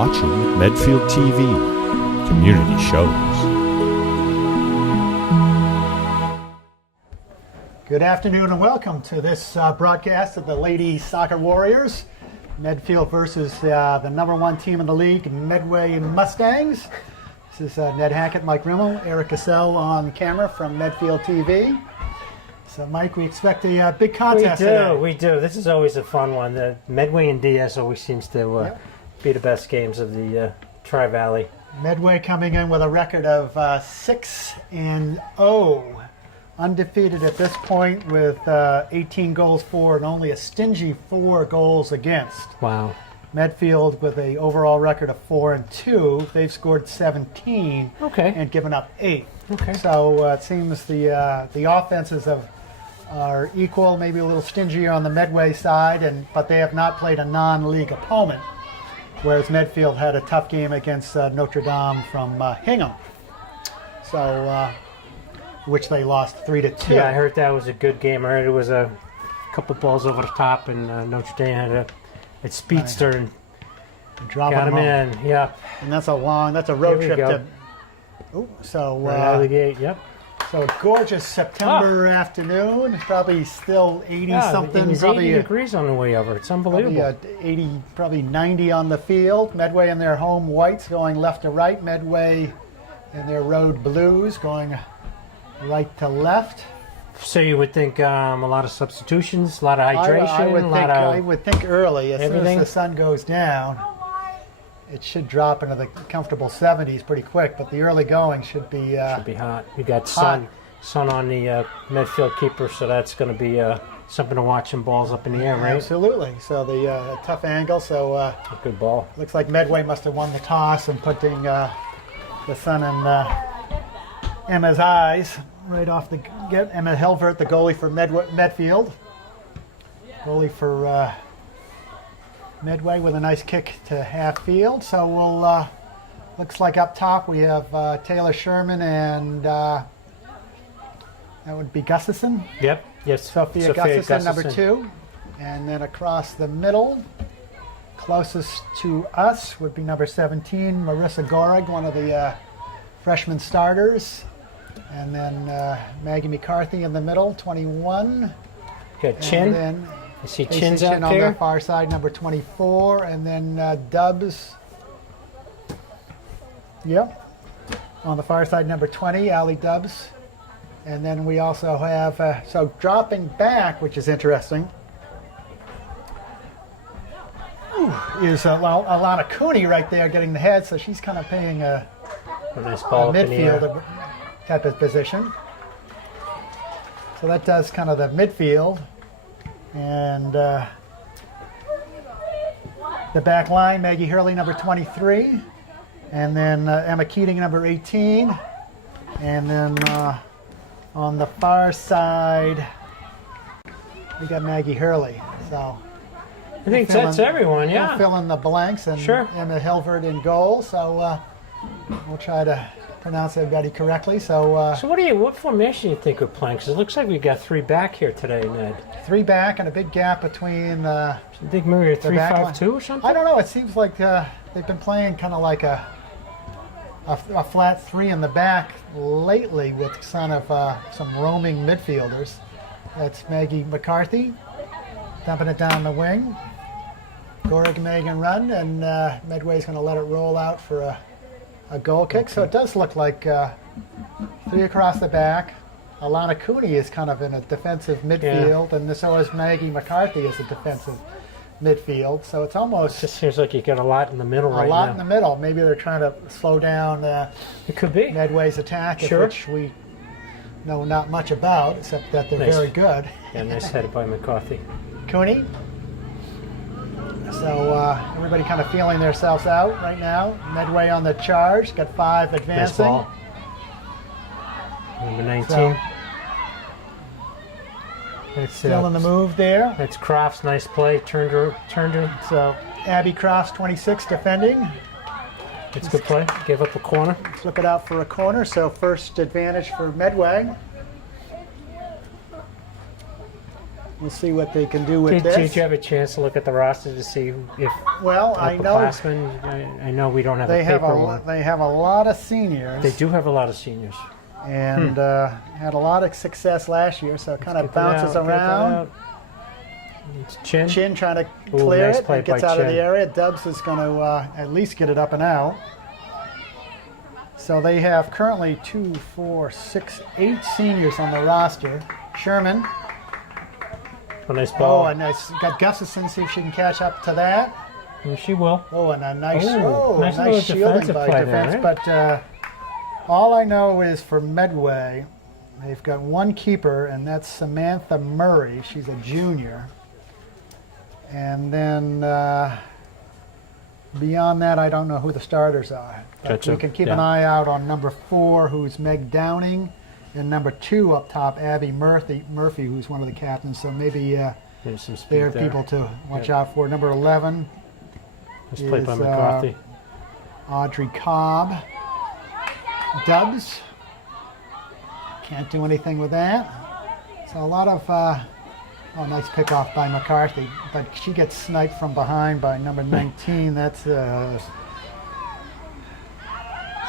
watching Medfield TV, Community Shows. Good afternoon and welcome to this broadcast of the Lady Soccer Warriors. Medfield versus the number one team in the league, Medway Mustangs. This is Ned Hackett, Mike Rimmel, Eric Cassell on camera from Medfield TV. So, Mike, we expect a big contest today. We do. This is always a fun one. The Medway and DS always seems to be the best games of the Tri-Valley. Medway coming in with a record of 6-0, undefeated at this point with 18 goals for and only a stingy 4 goals against. Wow. Medfield with an overall record of 4-2. They've scored 17 and given up 8. Okay. So it seems the offenses are equal, maybe a little stingier on the Medway side, but they have not played a non-league opponent, whereas Medfield had a tough game against Notre Dame from Hingham, so which they lost 3-2. Yeah, I heard that was a good game. I heard it was a couple balls over the top, and Notre Dame had a speedster and got him in. Yeah, and that's a road trip to. Right out of the gate. Yep. So a gorgeous September afternoon. Probably still 80-something. It was probably 80 degrees on the way over. It's unbelievable. Probably 90 on the field. Medway in their home whites going left to right. Medway in their road blues going right to left. So you would think a lot of substitutions, a lot of hydration, I would think early. As everything. soon as the sun goes down, it should drop into the comfortable 70s pretty quick, but the early going should be hot. You got sun on the Medfield keeper, so that's going to be something to watch. Some balls up in the air, right? Absolutely. So the tough angle. So a good ball. Looks like Medway must have won the toss and putting the sun in Emma's eyes right off the get. Emma Helvert, the goalie for Medfield. Goalie for Medway with a nice kick to half field. So we'll looks like up top we have Taylor Sherman and that would be Gustafson. Yep. Yes. Sophia Gustafson, number 2. And then across the middle, closest to us would be number 17, Marissa Gorig, one of the freshman starters. And then Maggie McCarthy in the middle, 21. Got Chin. And then I see Chin's out Chin there. on the far side, number 24. And then Dubs. Yep. On the far side, number 20, Allie Dubs. And then we also have, so dropping back, which is interesting, is Alana Cooney right there getting the head. So she's kind of playing a nice ball midfield type of position. So that does kind of the midfield. And the back line, Maggie Hurley, number 23. And then Emma Keating, number 18. And then on the far side, we got Maggie Hurley. So I think that's everyone, yeah. We'll fill in the blanks, and sure. Emma Helvert in goal. So we'll try to pronounce everybody correctly. So what formation do you think we're playing? Because it looks like we got 3 back here today, Ned. 3 back and a big gap between. I think maybe a 3-5-2 or something. I don't know. It seems like they've been playing kind of like a flat 3 in the back lately with some roaming midfielders. That's Maggie McCarthy dumping it down the wing. Gorig, Megan run, and Medway's going to let it roll out for a goal kick. So it does look like 3 across the back. Alana Cooney is kind of in a defensive midfield, and so is Maggie McCarthy as a defensive midfield. So it's almost... It just seems like you got a lot in the middle right now. A lot in the middle. Maybe they're trying to slow down it could be Medway's attack, sure. which we know not much about, except that they're very good. Yeah, nice headed by McCarthy. Cooney. So everybody kind of feeling themselves out right now. Medway on the charge, got 5 advancing. Nice ball. Number 19. So, that's still in the move there. That's Crofts, nice play. Turned her. So Abby Crofts, 26, defending. It's a good play. Gave up a corner. Let's look it out for a corner. So first advantage for Medway. We'll see what they can do with Did this. you have a chance to look at the roster to see if Well, I know upperclassmen? I know we don't have they a have paper a one. they have a lot of seniors. They do have a lot of seniors. And had a lot of success last year, so it kind of bounces around. It's Chin. Chin trying to Ooh, clear nice it play and gets by out of Chin. the area. Dubs is going to at least get it up and out. So they have currently 2, 4, 6, 8 seniors on the roster. Sherman. A nice ball. Oh, and nice. Got Gustafson. See if she can catch up to that. And she will. Oh, and a nice, Nice little nice shielding defensive by play defense. there, But all I know is for Medway, they've got one keeper, and that's Samantha Murray. She's a junior. And then beyond that, I don't know who the starters are. But Gotcha. we can keep an eye out on number 4, who's Meg Downing, and number 2 up top, Abby Murphy, who's one of the captains. So maybe There's some speed they're there. people to watch out for. Number 11 Nice play by is, McCarthy. Audrey Cobb. Dubs. Can't do anything with that. So a lot of, nice pickoff by McCarthy. But she gets sniped from behind by number 19. That's,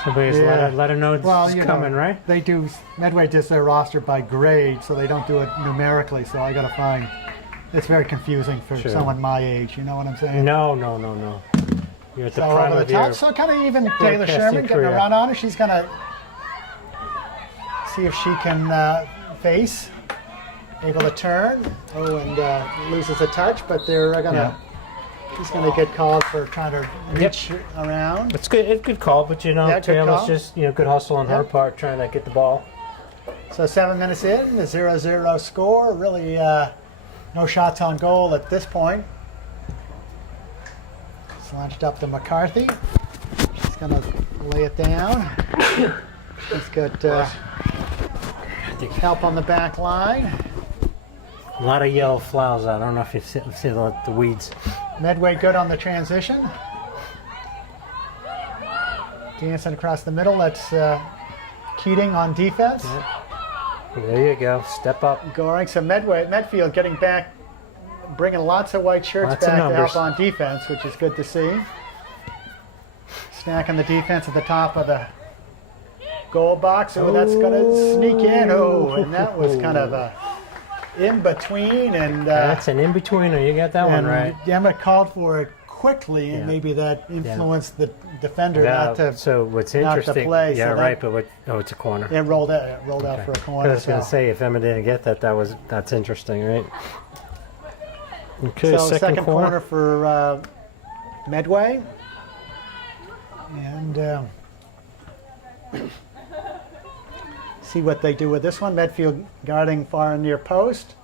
Somebody's let her know it's you coming, know, right? They do, Medway does their roster by grade, so they don't do it numerically. So I got to find, it's very confusing for Sure. someone my age. You know what I'm saying? No. You're at the So prime over of the top, your so kind of even Taylor broadcasting Sherman getting a career. run on her. She's going to see if she can face. Able to turn. Oh, and loses a touch, but they're going to. She's going to get called for trying to reach around. It's good. It's good call, but Yeah, good Taylor's call. just good hustle on her part, trying to get the ball. So 7 minutes in, the 0-0 score. Really, no shots on goal at this point. It's launched up to McCarthy. She's going to lay it down. She's got help on the back line. A lot of yellow flowers out. I don't know if you see the weeds. Medway good on the transition. Dancing across the middle. That's Keating on defense. There you go. Step up. Goring. So Medfield getting back, bringing lots of white shirts Lots of back to numbers. help on defense, which is good to see. Stacking the defense at the top of the goal box. Oh, that's going to sneak in. Oh, and that was kind of a in between. And That's an in-betweener. You got that one right. Emma called for it quickly, and maybe that influenced the defender not to. So what's not to interesting? play, Yeah, so right. that- But it's a corner. It rolled out. It rolled out Okay. for a corner. I was going to so- say if Emma didn't get that's interesting, right? Okay, So second corner. for Medway. And see what they do with this one. Medfield guarding far and near post.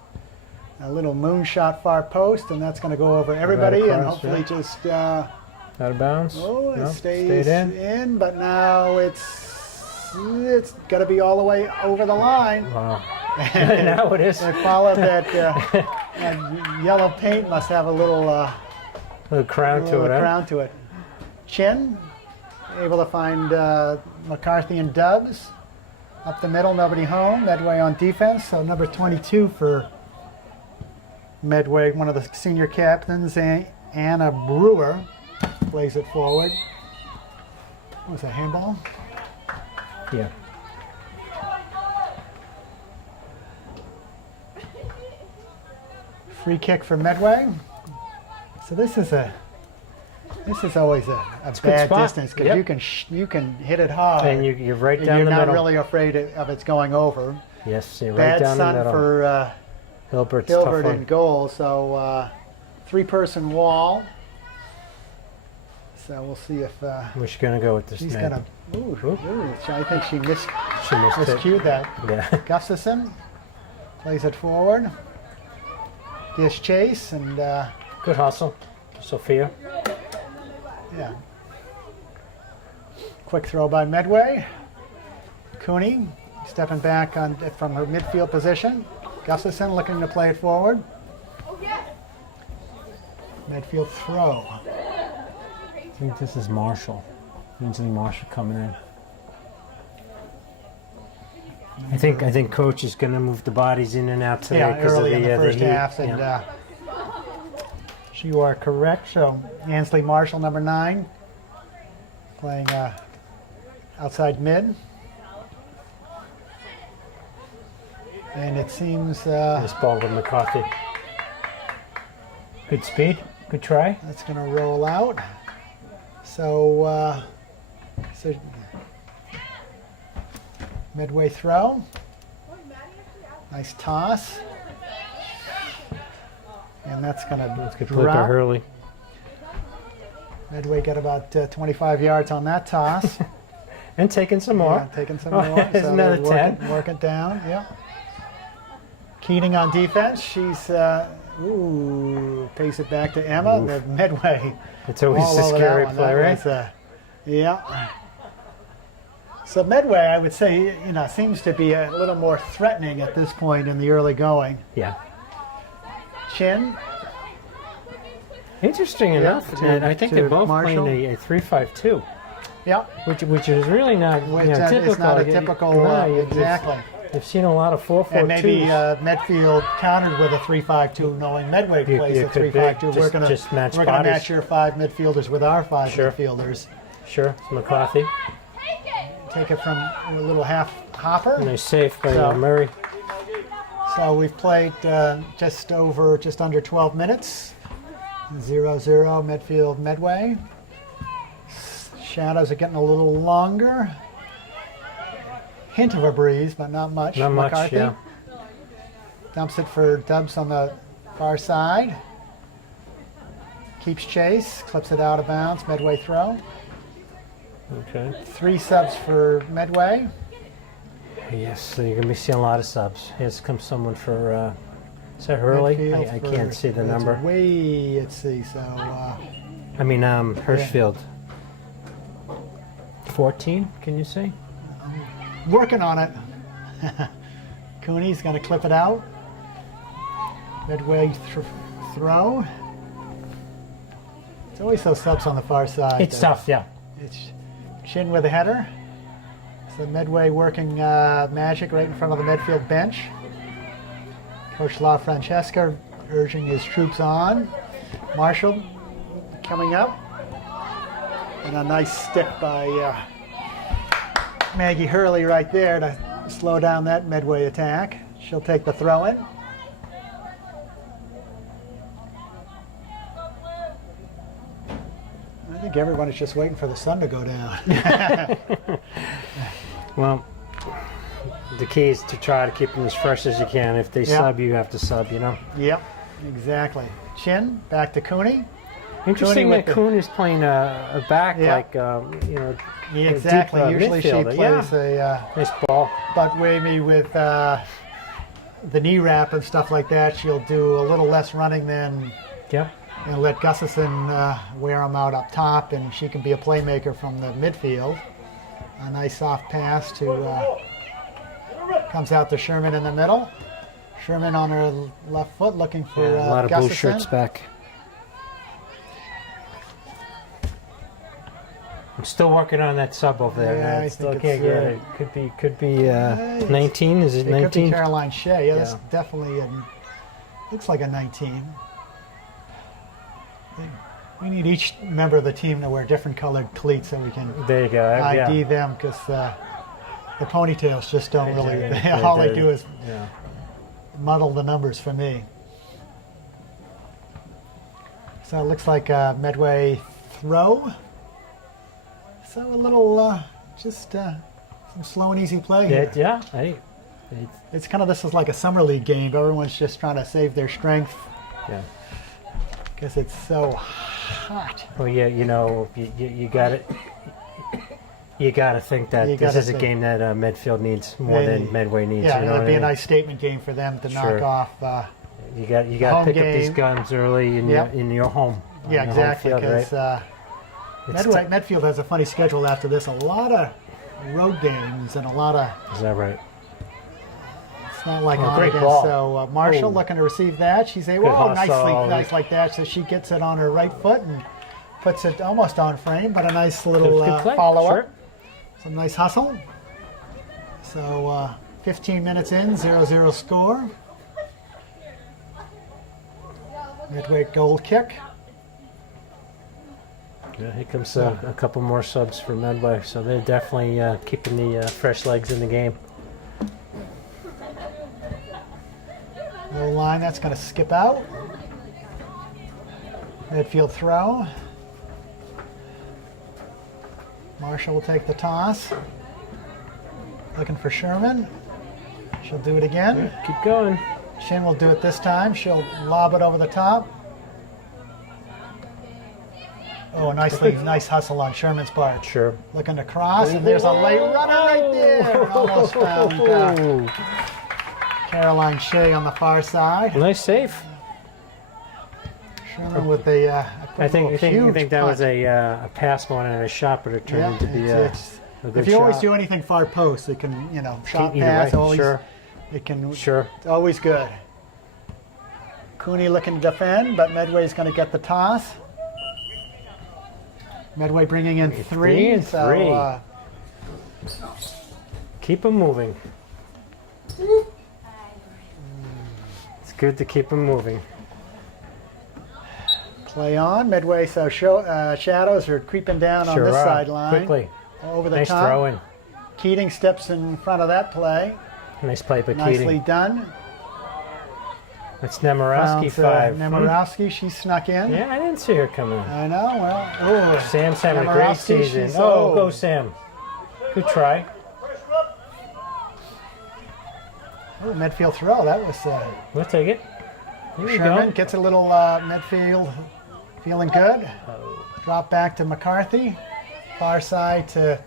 A little moonshot far post, and that's going to go over everybody, and across, hopefully yeah. just Out of bounds. it No, stays stayed in. But now it's got to be all the way over the line. Wow. Now it is. They followed that, that yellow paint must have a little. Little crown to it. Crown to it. Chin, able to find McCarthy and Dubs. Up the middle, nobody home. Medway on defense. So number 22 for Medway, one of the senior captains, Anna Brewer, plays it forward. What was that, handball? Yeah. Free kick for Medway. So this is always a good bad spot. distance because Yep. you can hit it hard. And you're right and down you're the not middle. really afraid of it's going over. Yes, you're right Bad down the sun middle. for Hilbert's Hilbert tough in one. goal. So 3-person wall. So we'll see if Where's she gonna go with this? she's man? gonna. Ooh, I think she She missed it. miscued that. Yeah. Gustafson plays it forward. Dish chase and Good hustle, Sophia. yeah. Quick throw by Medway. Cooney stepping back from her midfield position. Gustafson looking to play it forward. Midfield throw. I think this is Marshall. Usually Marshall coming in. I think Coach is going to move the bodies in and out today because early of in the first heat. half. And you are correct. So Ansley Marshall, number 9, playing outside mid. And it seems This ball to McCarthy. Good speed. Good try. that's going to roll out. So, Medway throw. Nice toss. And that's going to Good flip to drop. Hurley. Medway got about 25 yards on that toss. And taking some more. Yeah, taking some more. There's another they're 10. work it down. Yeah. Keating on defense. She's pace it back to Emma. The Medway. It's always all a over scary that one. play, That right? was, yeah. So Medway, I would say, seems to be a little more threatening at this point in the early going. Yeah. Chin. Interesting enough, and I think they're both Marshall. playing a 3-5-2, Yeah. which is really not typical. It's not a typical. Exactly. You've seen a lot of 4-4-2s. And maybe Medfield countered with a 3-5-2, knowing Medway plays a 3-5-2. We're going just match to bodies. match your 5 midfielders with our 5 Sure. midfielders. Sure, McCarthy. Take it from a little half hopper. Nice safe by So- Murray. So we've played just under 12 minutes. 0-0 Medfield Medway. Shadows are getting a little longer. Hint of a breeze, but not much. Not much, McCarthy yeah. dumps it for Dubs on the far side. Keeps chase, clips it out of bounds. Medway throw. Okay. 3 subs for Medway. Yes, so you're going to be seeing a lot of subs. Here comes someone for, is that Hurley? Medfield I for- can't see the it's number. Way at sea, so I mean, Hirschfield. 14, can you see? working on it. Cooney's going to clip it out. Medway throw. It's always those subs on the far side. It's tough, yeah. It's Chin with a header. So Medway working magic right in front of the Medfield bench. Coach La Francesca urging his troops on. Marshall coming up. And a nice stick by Maggie Hurley right there to slow down that Medway attack. She'll take the throw in. I think everyone is just waiting for the sun to go down. Well, the key is to try to keep them as fresh as you can. If they Yeah. sub, you have to sub, Yep, exactly. Chin, back to Cooney. Interesting with that Kuhn is playing a back Yeah. like, Yeah, deep, exactly. Usually she midfielder. plays Nice ball. but maybe with the knee wrap and stuff like that, she'll do a little less running than Yeah. and let Gustafson wear them out up top, and she can be a playmaker from the midfield. A nice soft pass to comes out to Sherman in the middle. Sherman on her left foot looking for A lot of blue Gustafson. shirts back. I'm still working on that sub over there. Yeah, man. I Still think can't it's, get it. Could be 19. Is it It could be 19? Caroline Shea. Yeah, that's Yeah. definitely looks like a 19. We need each member of the team to wear different colored cleats so we can There you go. ID Yeah. them, because the ponytails just don't really. Yeah, All they do is Yeah. muddle the numbers for me. So it looks like a Medway throw. So a little, just some slow and easy play here. Yeah. Hey. It's kind of, this is like a summer league game. Everyone's just trying to save their strength Yeah. because it's so hot. Well, yeah. You got it. You got to think that You this gotta is a think. game that Medfield needs more Yeah, than Medway needs. Yeah, you know that'd what be I a mean? nice statement game for them to knock Sure. off. You got to home pick up these game. guns early in Yep. your home. on Yeah, your home exactly. field, Because right? It's Medfield has a funny schedule after this. A lot of road games and a lot of. Is that right? It's not like Oh, on great against. ball. So Marshall Ooh. looking to receive that. She's able, Good nice hustle. like that. So she gets it on her right foot and puts it almost on frame, but a nice little Good play. follow Sure. up. Some nice hustle. So 15 minutes in, 0-0 score. Medway goal kick. Yeah, here comes a couple more subs for Medway, so they're definitely keeping the fresh legs in the game. Low line, that's going to skip out. Midfield throw. Marshall will take the toss. Looking for Sherman. She'll do it again. Yeah, keep going. Shin will do it this time. She'll lob it over the top. Oh, nice hustle on Sherman's part. Sure. Looking to cross, and there's a late runner right there. Almost found Caroline Shea on the far side. Nice save. Sherman with a I think that punt. was a pass going and a shot, but it turned into be a good if you shot. always do anything far post, it can, shot Either pass, way, always, sure. it can, Sure. it's always good. Cooney looking to defend, but Medway's going to get the toss. Medway bringing in three. and three. Keep them moving. It's good to keep them moving. Play on. Medway, so shadows are creeping down on this sideline. Quickly. Over the Nice top. throw in. Keating steps in front of that play. Nice play by Nicely Keating. done. That's Nemorowski, 5. Nemorowski, she snuck in. Yeah, I didn't see her coming. I know. Well, Sam's having a great Nemorowski, season. she's- Oh, go Sam. Good try. Medfield throw. That was We'll take it. Here we Sherman go. gets a little Medfield feeling good. Drop back to McCarthy. Far side to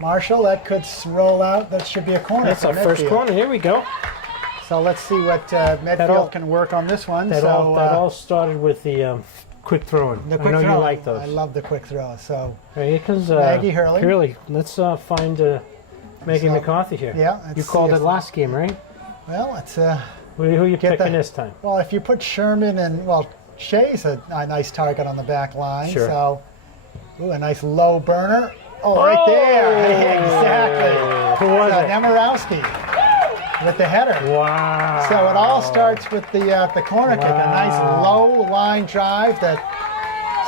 Marshall. That could roll out. That should be a corner. That's for our first Medfield. corner. Here we go. So let's see what Medfield can work on this one. That all started with the quick throwing. The quick I know throw. you like those. I love the quick throw. So Here comes Maggie Hurley. Let's find Maggie McCarthy here. Yeah, let's You called see it if- last game, right? well, it's Who are you Get picking the- this time? well, if you put Sherman and Shea's a nice target on the back line. Sure. So, a nice low burner. Oh, right there. Exactly. Who was it? Nemorowski with the header. Wow. So it all starts with the corner kick, a nice Wow. low line drive that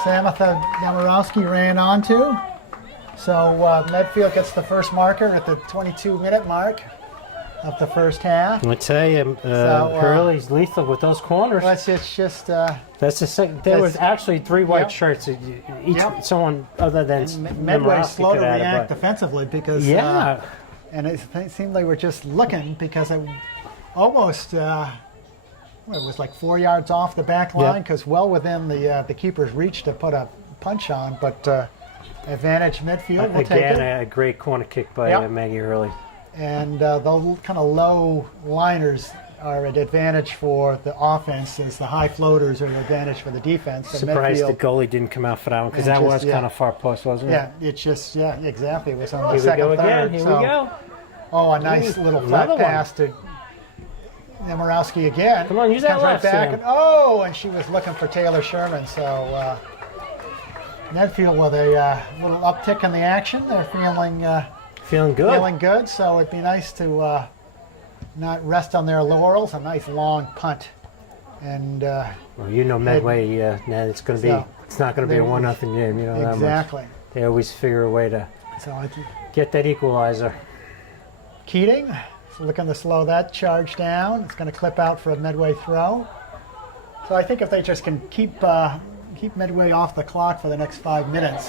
Samatha Nemorowski ran onto. So Medfield gets the first marker at the 22-minute mark of the first half. I tell you, Hurley's lethal with those corners. Well, it's just That's the second. There was actually 3 white Yep. shirts. Each someone other than Medway Nemorowski slow to could add a react butt. defensively because Yeah. and it seemed they were just looking because it almost it was like 4 yards off the back line because well within the keeper's reach to put a punch on, but advantage Midfield will take Again, it. a great corner kick by Yep. Maggie Hurley. And the kind of low liners are an advantage for the offense, as the high floaters are an advantage for the defense. And Surprised the Medfield, goalie didn't come out for that one because And that just, was kind of far post, wasn't it? yeah, it's just exactly. It was on the Here we second go again. third. Here so- we go. Oh, a nice little flat another one. pass to Nemorowski again. Come on, use that Comes right left, back. Sam. And she was looking for Taylor Sherman. So Medfield with a little uptick in the action. They're Feeling good. feeling good. So it'd be nice to not rest on their laurels. A nice long punt. And Well, you know Medway, it's going to be. So, It's not going to be a they- 1-0 game. You know that much. exactly. They always figure a way to So I get that equalizer. Keating looking to slow that charge down. It's going to clip out for a Medway throw. So I think if they just can keep Medway off the clock for the next 5 minutes,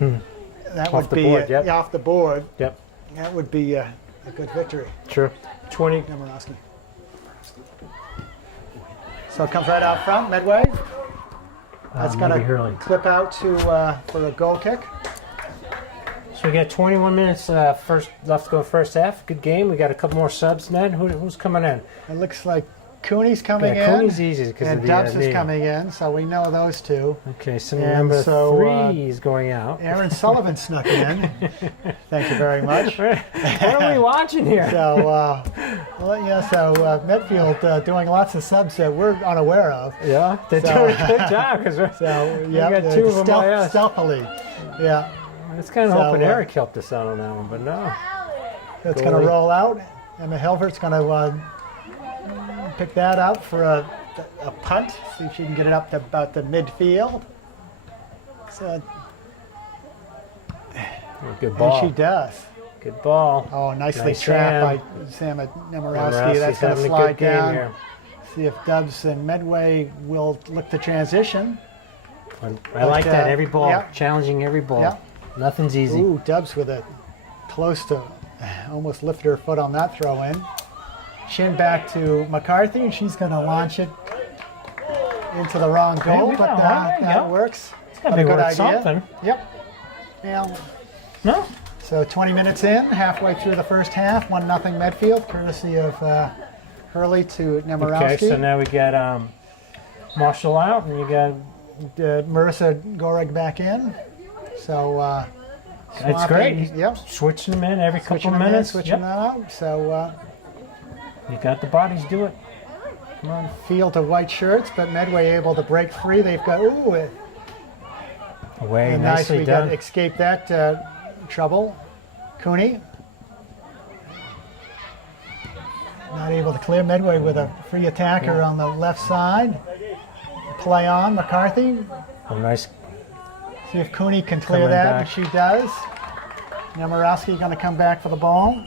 that Off would the be board, yep. off the board. Yep. That would be a good victory. Sure. 20. Nemorowski. So it comes right out front, Medway. That's going Maggie Hurley. to clip out to for a goal kick. So we got 21 minutes first left to go first half. Good game. We got a couple more subs, Ned. Who's coming in? It looks like Cooney's coming Yeah, in. Cooney's easy because of and the Dubs is knee. coming in, so we know those two. Okay, so And number so, 3 is going out. Aaron Sullivan snuck in. Thank you very much. What are we watching here? So, Medfield doing lots of subs that we're unaware of. Yeah, they're So- doing a good job because So, we got 2 of them by us. stealthily. Yeah, It's kind of So, hoping Eric helped us out on that one, but no. it's going to Goalie. roll out. Emma Hilvert's going to pick that up for a punt. See if she can get it up to about the midfield. So, Good ball. and she does. Good ball. Oh, nicely Nice trapped jam. by Sam Nemorowski. Nemorowski's That's going to having a slide good game down. here. See if Dubs and Medway will look to transition. I like that. Every ball, yeah. challenging every ball. Yeah. Nothing's easy. Ooh, Dubs with a close to almost lifted her foot on that throw in. Chin back to McCarthy, and she's going to launch it into the wrong goal, we but got one. There you that go. works. It's got to be worth something. Yep. Yeah. No? So 20 minutes in, halfway through the first half, 1-0 Medfield, courtesy of Hurley to Nemorowski. Okay, so now we got Marshall out, and you got... Marissa Goreg back in. So That's great. Yep. Switching them in every Switching couple them in, minutes. switching Yep. that out. So You got the bodies, do it. Come on. field of white shirts, but Medway able to break free. They've got Away, and nicely we done. got escaped that trouble. Cooney not able to clear. Medway with a free attacker on the left side. Play on McCarthy. Oh, nice. See if Cooney can clear Coming that, back. and she does. Nemorowski going to come back for the ball.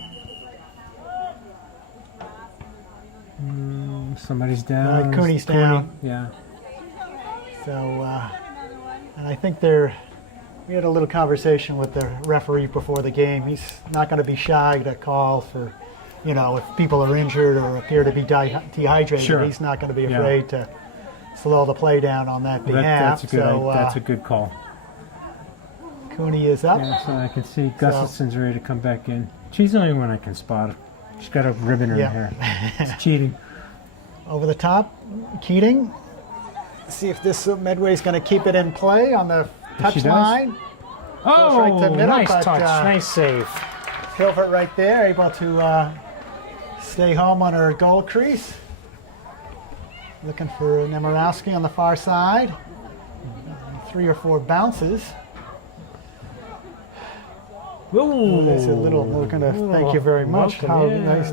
Somebody's down. Cooney's Cooney. down. Yeah. So, and I think we had a little conversation with the referee before the game. He's not going to be shy to call for, if people are injured or appear to be dehydrated. Sure. He's not going to be afraid to slow the play down on that behalf. That's a good call. Cooney is up. Yeah, so I can see Gustafson's ready to come back in. She's the only one I can spot. She's got a ribbon in her hair. It's cheating. Over the top, Keating. See if this Medway's going to keep it in play on the touch she does. line. Oh, right to the middle, nice but, touch. Nice save. Hilbert right there, able to stay home on her goal crease. Looking for Nemorowski on the far side. 3 or 4 bounces. Ooh. There's a little, we're going to thank you very much. Welcome, yeah. Nice.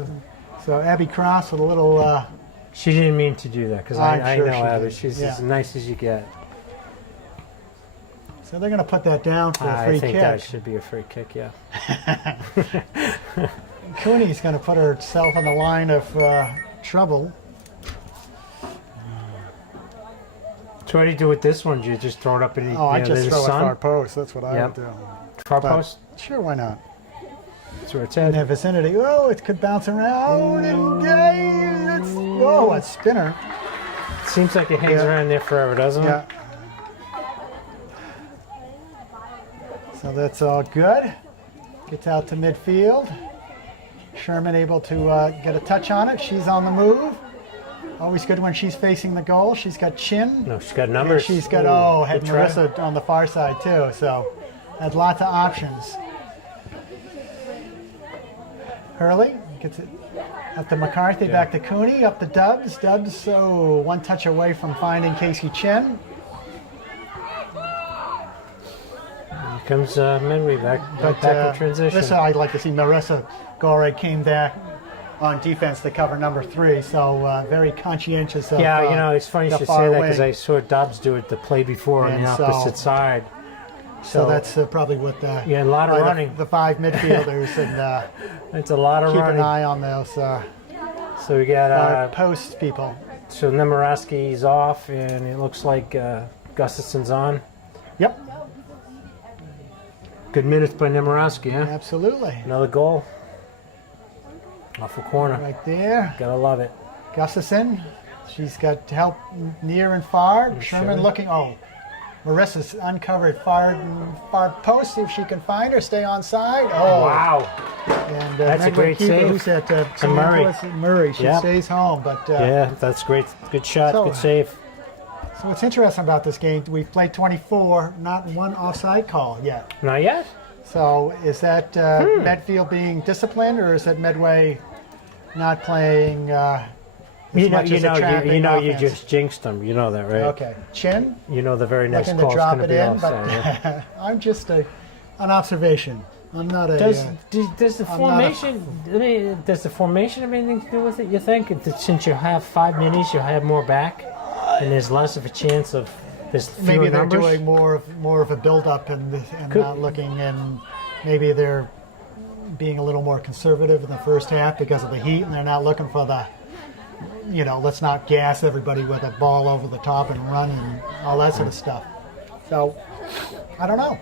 So Abby Cross with a little... She didn't mean to do that because I'm I sure know she Abby. did. She's Yeah. as nice as you get. So they're going to put that down for a free I think kick. that should be a free kick, yeah. Cooney's going to put herself on the line of trouble. So what do you do with this one? Do you just throw it up in the I just the throw it sun? far post. That's what I Yep. would do. Far But post? Sure, why not? That's where it's In at. that vicinity. Oh, it could bounce around. Whoa, a spinner. Seems like it hangs Yeah. around there forever, doesn't Yeah. it? So that's all good. Gets out to midfield. Sherman able to get a touch on it. She's on the move. Always good when she's facing the goal. She's got chin. No, she's got And numbers. she's got, had good try. Marissa on the far side too. So had lots of options. Hurley gets it up to McCarthy, back to Cooney, up to Dubs. Dubs, one touch away from finding Casey Chin. Here comes Medway back in transition. This I'd like to see. Marissa Goreg came back on defense to cover number 3, so very conscientious of it's funny you the should far say that because wing. I saw Dobbs do it the play before on And the so- opposite side. So that's probably what the Yeah, a lot of running. the 5 midfielders and It's a lot of keep running. an eye on those So we got post people. so Nemorowski's off, and it looks like Gustafson's on. Yep, Good minutes by Nemorowski, huh? absolutely. Another goal. Off the corner. Right there. Gotta love it. Gustafson. She's got help near and far. Sherman looking. Marissa's uncovered far post. See if she can find her. Stay on side. Wow. And That's a Medway great keeper, save. Who's that? Murray. Murray. She Yep. stays home. But Yeah, that's great. Good shot. So- Good save. so what's interesting about this game? We've played 24, not one offside call yet. Not yet? So is that Medfield being disciplined, or is that Medway not playing as much as a trapping you offense? just jinxed them. You know that, right? Okay. Chin, You know the very next looking to call's drop going to it be in, offside. Yeah? but I'm just an observation. I'm not a. Does the formation? Does the formation have anything to do with it? You think that since you have 5 minis, you have more back, and there's less of a chance of there's fewer maybe they're numbers? doing more of a build up and not looking, and maybe they're being a little more conservative in the first half because of the heat, and they're not looking for the, let's not gas everybody with a ball over the top and run and all that sort of stuff. So I don't know.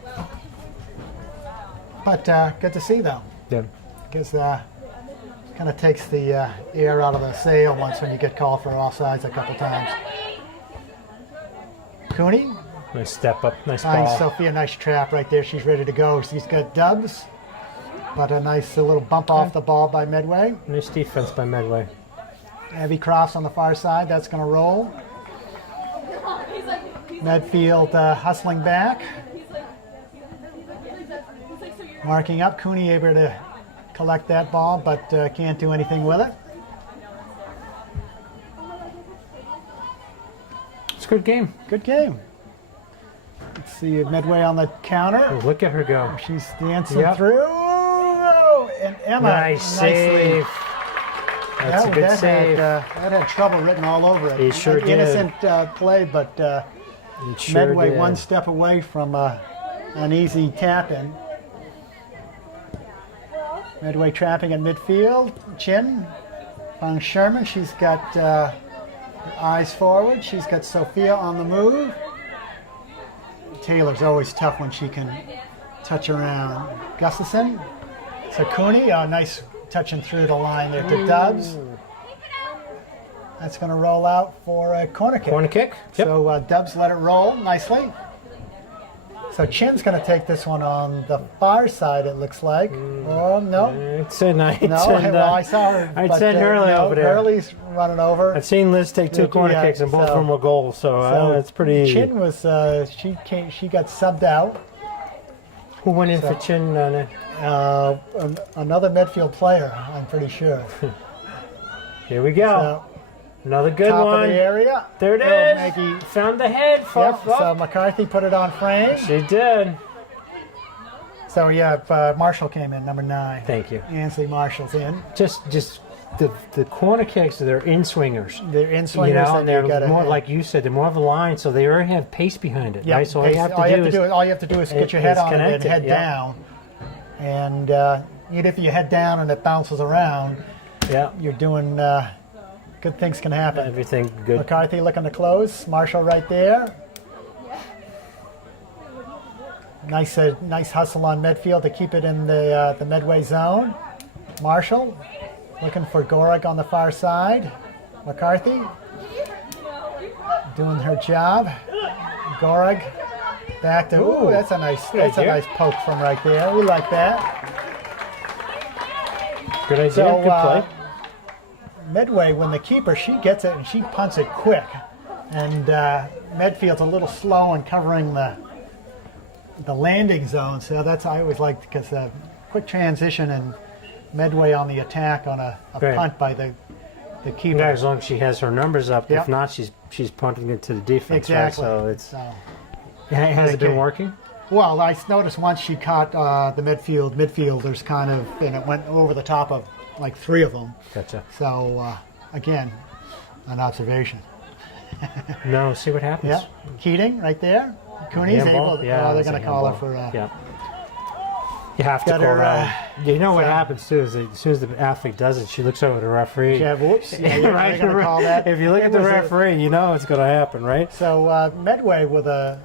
But good to see, though. Yeah. Because kind of takes the air out of the sail once when you get called for offsides a couple times. Cooney. Nice step up. Nice Finds ball. Sophia. Nice trap right there. She's ready to go. She's got dubs. But a nice little bump off the ball by Medway. Nice defense by Medway. Heavy cross on the far side. That's going to roll. Medfield hustling back. Marking up. Cooney able to collect that ball, but can't do anything with it. It's a good game. Good game. Let's see Medway on the counter. Oh, look at her go. She's dancing through. And Emma Nice save. That's a good save. that had trouble written all over it. It sure did. Innocent play, but It sure Medway did. one step away from an easy tap-in. Medway trapping at midfield. Chin. On Sherman. She's got her eyes forward. She's got Sophia on the move. Taylor's always tough when she can touch around. Gustafson. So Cooney, nice touching through the line there to Dubs. That's going to roll out for a corner kick. Corner kick. Yep. So Dubs let it roll nicely. So Chin's going to take this one on the far side, it looks like. Oh, no. I'd send I saw her. I'd send Hurley over there. Hurley's running over. I've seen Liz take 2 corner kicks and both of them were goals, so it's pretty. Chin was she got subbed out. Who went in for Chin? Another Medfield player, I'm pretty sure. Here we go. So, another good top one. of the area. There it is. Maggie. Found the head. Yep, so McCarthy put it on frame. She did. So Marshall came in, number 9. Thank you. Ansley Marshall's in. Just the corner kicks, they're in swingers. They're in swingers, and they're more, hit. like you said, they're more of a line, so they already have pace behind it. Yep, Right? So all you have to do is get your head on it and connect it, head down. And even if you head down and it bounces around, you're doing good things can happen. Everything good. McCarthy looking to close. Marshall right there. Nice hustle on Medfield to keep it in the Medway zone. Marshall looking for Gorek on the far side. McCarthy doing her job. Gorek back to. Ooh, that's a nice poke from right there. We like that. Good idea. So, good play. Medway, when the keeper, she gets it and she punts it quick, and Medfield's a little slow in covering the landing zone. So that's I always liked because quick transition and Medway on the attack on a punt by the keeper. Yeah, as long as she has her numbers up. Yep. If not, she's punting it to the defense. Exactly. Right? So has it been working? Well, I noticed once she caught the midfielders kind of, and it went over the top of like 3 of them. Gotcha. So again, an observation. No, see what happens. Yeah, Keating right there. Cooney's able. They're going to call her for. You have to got call her, that. You know what happens too is as soon as the athlete does it, she looks over the referee. Yeah, whoops. Yeah, right. They're going to call that. If you look at the referee, you know it's going to happen, right? So Medway with a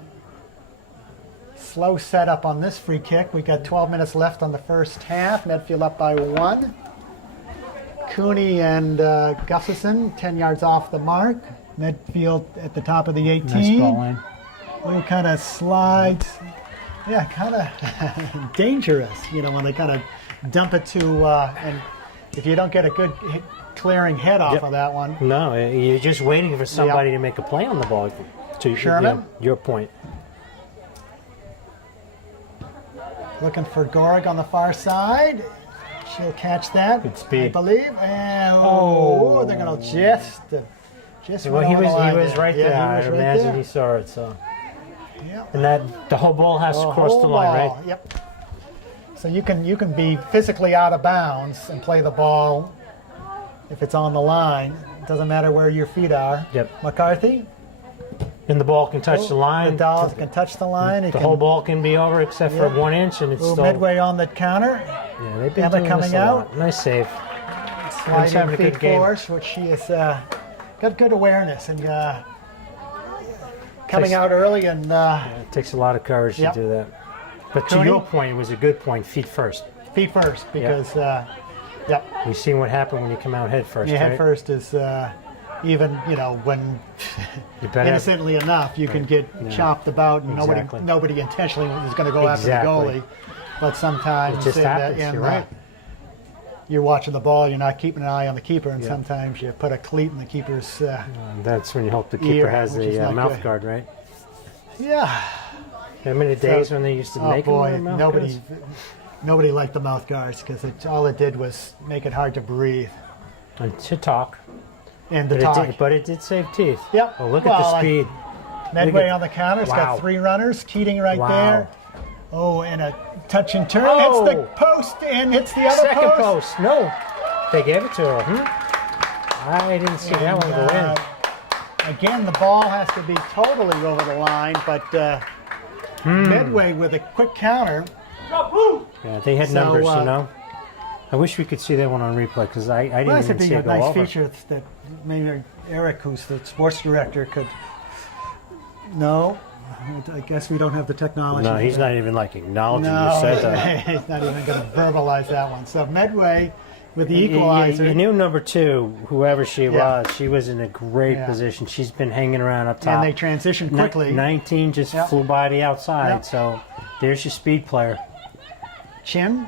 slow setup on this free kick. We got 12 minutes left on the first half. Medfield up by 1. Cooney and Gustafson 10 yards off the mark. Medfield at the top of the 18. Nice ball in. Little kind of slides. Yeah, kind of dangerous, when they kind of dump it to, and if you don't get a good clearing head off of that one. No, you're just waiting for somebody to make a play on the ball. To Sherman. Your point. Looking for Gorg on the far side. She'll catch that. Good speed. I believe. And, they're going to just. Well, he was right there. Yeah, I imagine he saw it. So. Yep. And the whole ball has to cross the line, right? Yep. So you can be physically out of bounds and play the ball if it's on the line. It doesn't matter where your feet are. Yep. McCarthy. And the ball can touch the line. The ball can touch the line. The whole ball can be over except for 1 inch, and it's still. Midway on the counter. Yeah, they've been Emma doing coming this a out. lot. Nice save. Sliding feet force, which she has got good awareness and coming out early and. It takes a lot of courage to do that. But to your point, it was a good point. Feet first. Feet first, because We've seen what happened when you come out head first. Yeah, head first is even when innocently enough you can get chopped about and nobody intentionally is going to go after the goalie, but sometimes it just happens. You're right. You're watching the ball, you're not keeping an eye on the keeper, and sometimes you put a cleat in the keeper's that's when you hope the keeper has a mouth guard, right? Yeah. Remember the days when they used to make them mouth guards? Nobody liked the mouth guards because all it did was make it hard to breathe. And to talk. And to talk. But it did save teeth. Yep. Oh, look at the speed. Medway on the counter. It's got 3 runners. Keating right there. Oh, and a touch and turn. Oh. Hits the post and hits the other Second post. No. They gave it to her. I didn't see that one go in. Again, the ball has to be totally over the line, but Medway with a quick counter. Yeah, they had numbers, you know. I wish we could see that one on replay because I didn't even see it go over. Nice feature that maybe Eric, who's the sports director, could. No, I guess we don't have the technology. No, he's not even acknowledging you said that. He's not even going to verbalize that one. So Medway with the equalizer. You knew number 2, whoever she was in a great position. She's been hanging around up top. And they transitioned quickly. 19 just flew by the outside. So there's your speed player. Chin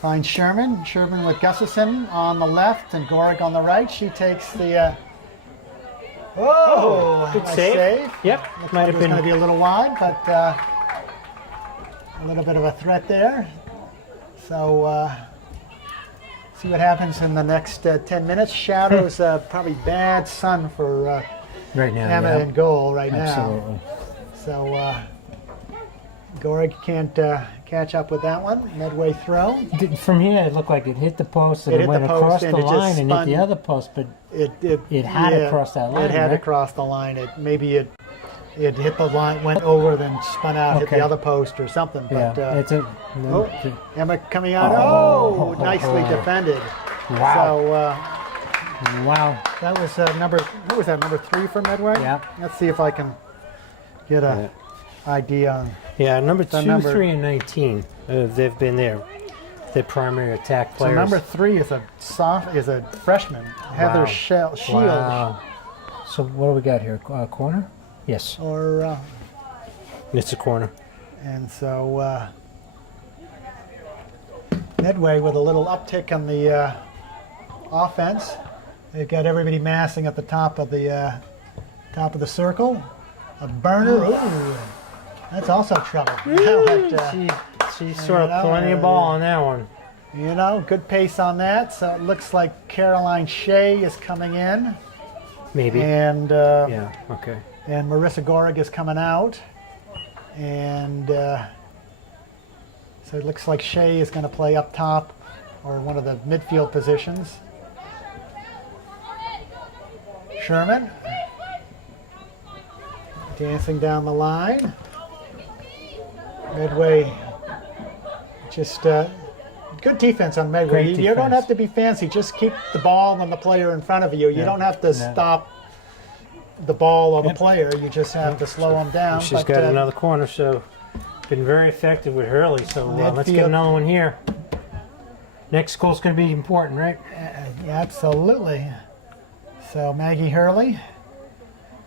finds Sherman. Sherman with Gustafson on the left and Gorick on the right. She takes the. Good save. Yep. Might have been going to be a little wide, but a little bit of a threat there. So see what happens in the next 10 minutes. Shadow's probably bad sun for right now. Emma in goal right Absolutely. now. So Gorick can't catch up with that one. Medway throw. From here, it looked like it hit the post and it went across the line and hit the other post, but it had to cross that line. It had to cross the line. It hit the line, went over, then spun out, hit the other post or something. But Emma coming out. Nicely defended. Wow. So that was what was that, number 3 for Medway? Yeah. Let's see if I can get a idea on. Yeah, number 2, 3, and 19. They've been there. The primary attack players. So number 3 is a freshman, Heather Shield. Wow. So what do we got here? Corner? Yes. Or it's a corner. And so Medway with a little uptick on the offense. They've got everybody massing at the top of the circle. A burner. Ooh. That's also trouble. She sort of plenty of ball on that one. You know, good pace on that. So it looks like Caroline Shea is coming in. Maybe. And okay. And Marissa Gorick is coming out. And so it looks like Shea is going to play up top or one of the midfield positions. Sherman dancing down the line. Medway, just good defense on Medway. You don't have to be fancy. Just keep the ball on the player in front of you. You don't have to stop the ball or the player. You just have to slow them down. She's got another corner, so been very effective with Hurley. So let's get another one here. Next goal's going to be important, right? Absolutely. So Maggie Hurley.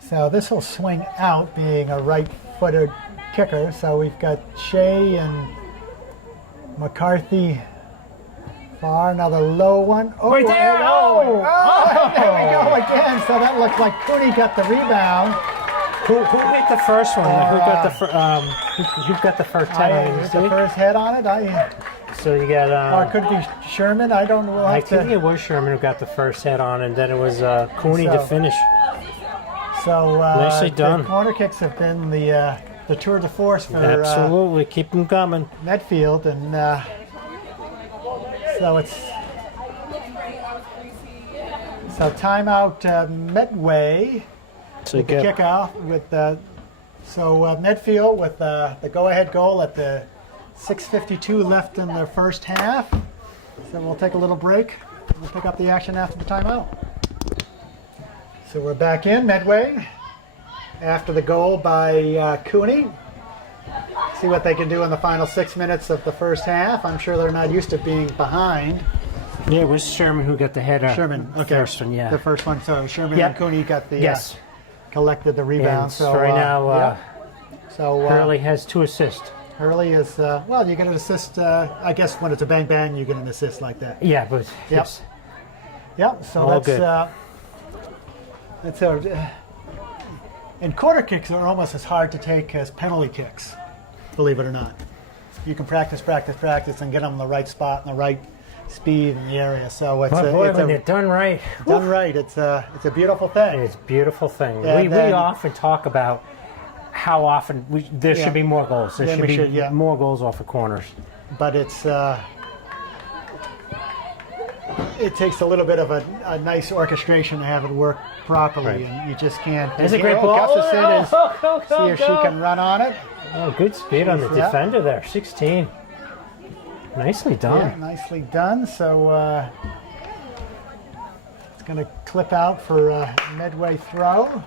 So this will swing out, being a right-footed kicker. So we've got Shea and McCarthy far. Another low one. Right there! There we go again. So that looked like Cooney got the rebound. Who hit the first one? Who got the first head on it? The first head on it. So you got. Or it could be Sherman. I don't know. I think it was Sherman who got the first head on, and then it was Cooney to finish. So nicely done. The corner kicks have been the the tour de force for Absolutely, keep them coming. Medfield, and so it's timeout Medway So with the kickoff with Medfield with the go-ahead goal at the 6:52 left in the first half. So we'll take a little break. We'll pick up the action after the timeout. So we're back in Medway after the goal by Cooney. See what they can do in the final 6 minutes of the first half. I'm sure they're not used to being behind. Yeah, it was Sherman who got the header. Sherman, okay. First one, yeah. The first one. So Sherman Yep. and Cooney got the Yes. collected the rebound. And So right now, yeah. So Hurley has 2 assists. Hurley is well. You get an assist. I guess when it's a bang bang, you get an assist like that. Yeah, but yes. Yep. So All good. that's and corner kicks are almost as hard to take as penalty kicks. Believe it or not, you can practice, and get them in the right spot and the right speed in the area. So it's when they're done right. done right. It's a beautiful thing. It's a beautiful thing. And We often talk about how often there should be more goals. There Yeah, should we be should, yeah. more goals off of corners. But it's it takes a little bit of a nice orchestration to have it work properly, Right. and you just can't. There's a great ball. Gustafson is Go, see if she can run on it. Oh, good speed on the Yeah. defender there. 16. Nicely Yeah, done. nicely done. So it's going to clip out for a Medway throw.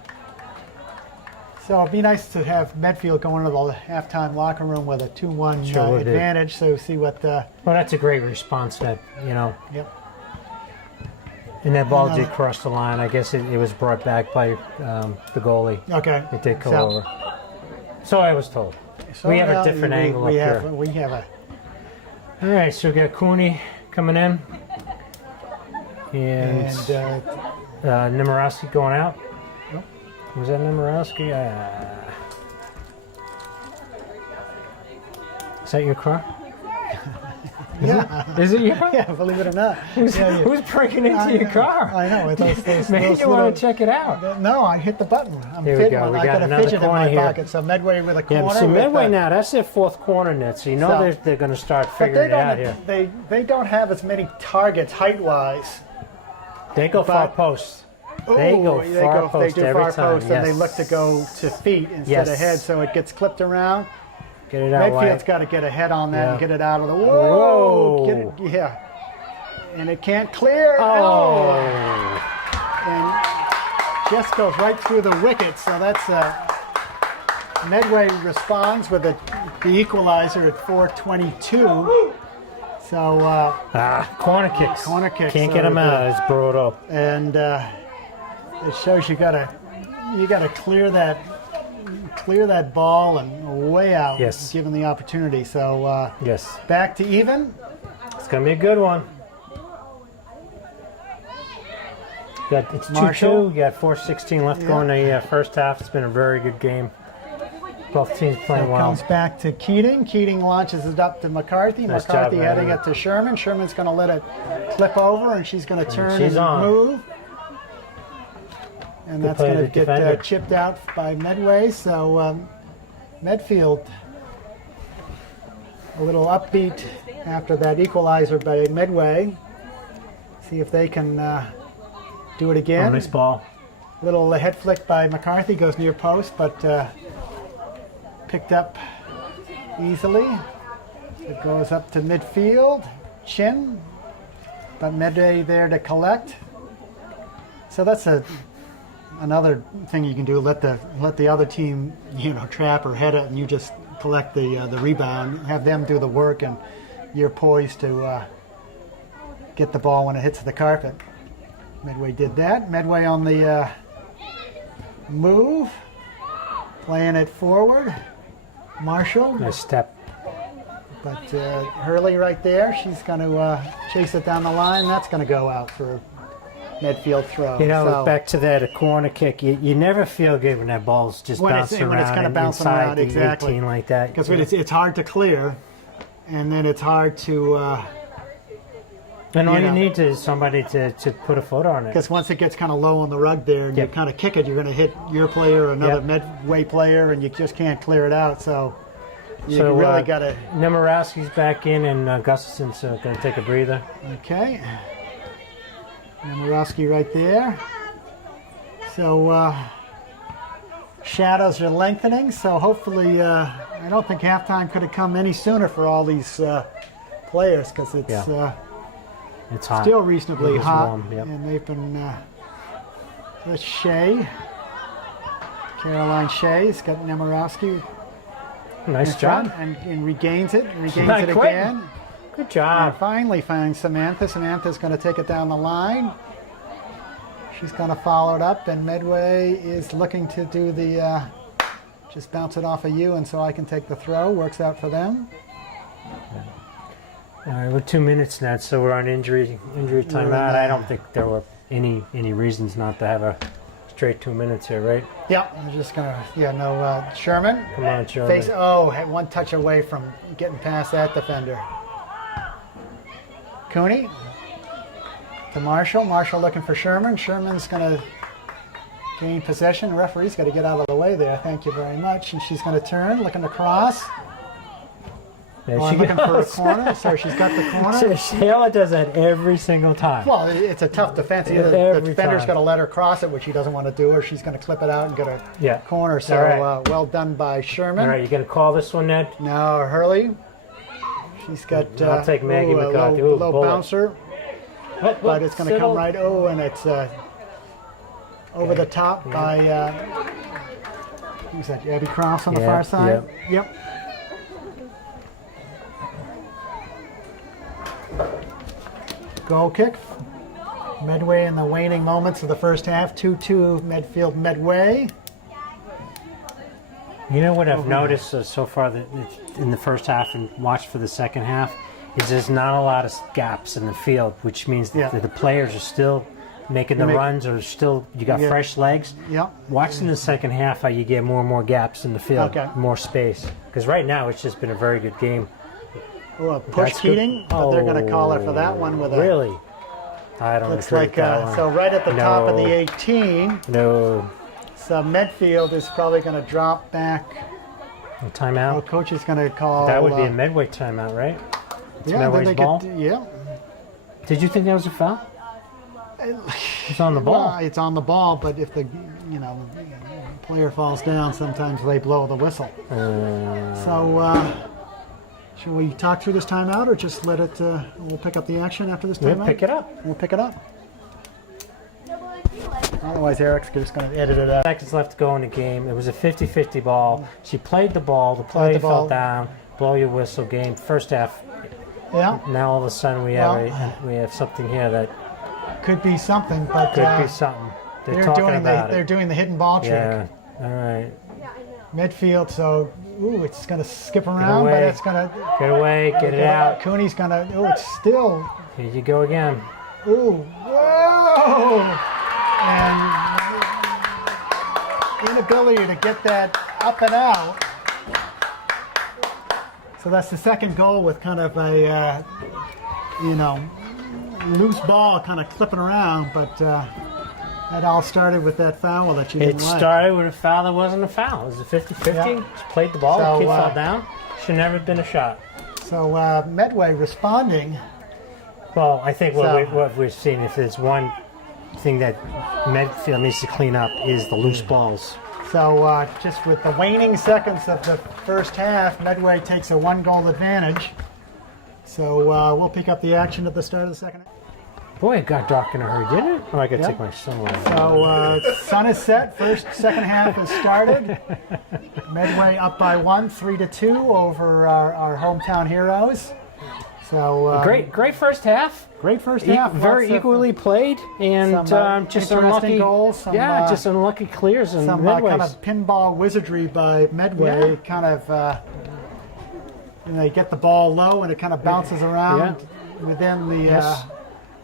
So it'd be nice to have Medfield go into the halftime locker room with a 2-1 Sure would be. advantage. So see what. Well, that's a great response. That Yep. and that ball did cross the line. I guess it was brought back by the goalie. Okay. It did go So- over. So I was told. So we have now a different angle we up have, here. We have a. All right, so we got Cooney coming in, and Nemorowski going out. Nope. Was that Nemorowski? Is that your car? Yeah. Is it your car? Yeah, believe it or not. Who's breaking into I your know, car? I know. Maybe you want to check it out. No, I hit the button. I'm Here we fidgeting. go. We I got got a another fidget in corner my here. pocket. So Medway with a corner. Yeah, but see, with Medway the- now, that's their 4th corner net, so you know So- they're going to start But figuring it out here. they don't have as many targets height-wise. They go far but- post. They go far post They do every far time, post, and they yes. look to go to feet instead Yes. of head, so it gets clipped around. Get it out Medfield's wide. got to get a head on that and Yeah. get it out of the Whoa. Get it, yeah. And it can't clear. Oh. And just goes right through the wicket. So that's Medway responds with the equalizer at 4:22. So Corner kicks. Corner kicks Can't get are them out. the- It's brutal. and it shows you gotta clear that ball and way out. Yes. Given the opportunity. So Yes. back to even. It's going to be a good one. It's 2-2. Marshall. You got 4:16 left going in the first half. It's been a very good game. Both teams playing It well. comes back to Keating. Keating launches it up to McCarthy. Nice McCarthy job, heading man. it to Sherman. Sherman's going to let it clip over, and she's going to turn she's and on. move. And Good that's play going to of the get defender. chipped out by Medway. So Medfield, a little upbeat after that equalizer by Medway. See if they can do it again. Nice ball. Little head flick by McCarthy, goes near post, but picked up easily. It goes up to midfield, Chin, but Medway there to collect. So that's another thing you can do. Let the other team, trap or head it, and you just collect the rebound. Have them do the work, and you're poised to get the ball when it hits the carpet. Medway did that. Medway on the move, playing it forward. Marshall, Nice step. but Hurley right there. She's going to chase it down the line. That's going to go out for a Medfield throw. So, Back to that corner kick. You never feel good when that ball's just when it's bouncing around kind of bouncing inside around, the exactly. 18 like that. because it's hard to clear, and then it's hard to And all you know, need is somebody to put a foot on it. because once it gets kind of low on the rug there and you Yep. kind of kick it, you're going to hit your player or another Yep. Medway player, and you just can't clear it out. So you So, really got to. Nemorowski's back in, and Gustafson's going to take a breather. Okay. Nemorowski right there. So shadows are lengthening, so hopefully, I don't think halftime could have come any sooner for all these players, because it's It's hot. still reasonably It is hot, warm, yep. and they've been. That's Shea. Caroline Shea's got Nemorowski Nice in front, job. and regains it, not it quitting. again. Good And job. finally finds Samantha. Samantha's going to take it down the line. She's going to follow it up, and Medway is looking to do the just bounce it off of you, and so I can take the throw. Works out for them. All right, we're 2 minutes now, so we're on injury timeout. I don't think there were any reasons not to have a straight 2 minutes here, right? Yeah, I'm just going to, no, Sherman. Come on, Sherman. Had one touch away from getting past that defender. Cooney to Marshall. Marshall looking for Sherman. Sherman's going to gain possession. The referee's got to get out of the way there. Thank you very much. And she's going to turn, looking to cross. There Oh, she I'm looking for a goes. corner, so she's got the corner. Shayla does that every single time. Well, it's a tough defense. Either the Every defender's time. got to let her cross it, which she doesn't want to do, or she's going to clip it out and get a Yeah. corner. So All right. well done by Sherman. All right, you going to call this one, Ned? Now Hurley. She's got I'll take Maggie a McCarthy. low, Ooh, low bullet. bouncer, but it's going to come right. Oh, and it's over the top by who's that? Abby Cross on the far side. Yep. Goal kick. Medway in the waning moments of the first half. 2-2 Medfield Medway. You know what I've noticed so far that in the first half and watched for the second half is there's not a lot of gaps in the field, which means that the players are still making the runs, or still you got fresh legs. Yep. Watch in the second half how you get more and more gaps in the field, more space. Because right now it's just been a very good game. Oh, a push That's good. Keating, but they're going to call her for that one with a. Really? I don't Looks agree like with that one. so right at the top of No. the 18. No. So Medfield is probably going to drop back. A timeout? Oh, coach is going to call. That would be a Medway timeout, right? It's yeah, then Medway's they ball? get. Did you think that was a foul? It's on the ball. Well, it's on the ball, but if the player falls down, sometimes they blow the whistle. So should we talk through this timeout, or just let it? We'll pick up the action after this timeout. We'll pick it up. We'll pick it up. Otherwise, Eric's just going to edit it out. Seconds left to go in the game. It was a 50-50 ball. She played the ball. The play Played the ball. fell down. Blow your whistle game. First half. Yeah, Now all of a sudden we have something here that could be something, but could be something. They're talking about they're it. doing the hidden ball trick. Yeah. All right. Midfield, so it's going to skip around, but away. it's going to Get away. Get it out. Cooney's going to. Oh, it's still. Here you go again. Ooh, whoa! And inability to get that up and out. So that's the second goal with kind of a, loose ball kind of clipping around, but that all started with that foul that you didn't It like. started with a foul that wasn't a foul. It was a 50-50. Yeah. She played the ball. So, the kid fell down. Should never have been a shot. So Medway responding. Well, I think what we've seen, if there's one thing that Medfield needs to clean up, is the loose balls. So just with the waning seconds of the first half, Medway takes a 1-goal advantage. So we'll pick up the action at the start of the second half. Boy, it got dark in a hurry, didn't it? Oh, I got to Yep. take my sunlight. So sun is set. Second half has started. Medway up by 1, 3-2 over our hometown heroes. So Great first half. great first half. Very Lots of- equally played, and some, just interesting unlucky goals, some, just unlucky clears and some Medways. kind of pinball wizardry by Medway. Kind of, they get the ball low and it kind of bounces around within the Yes.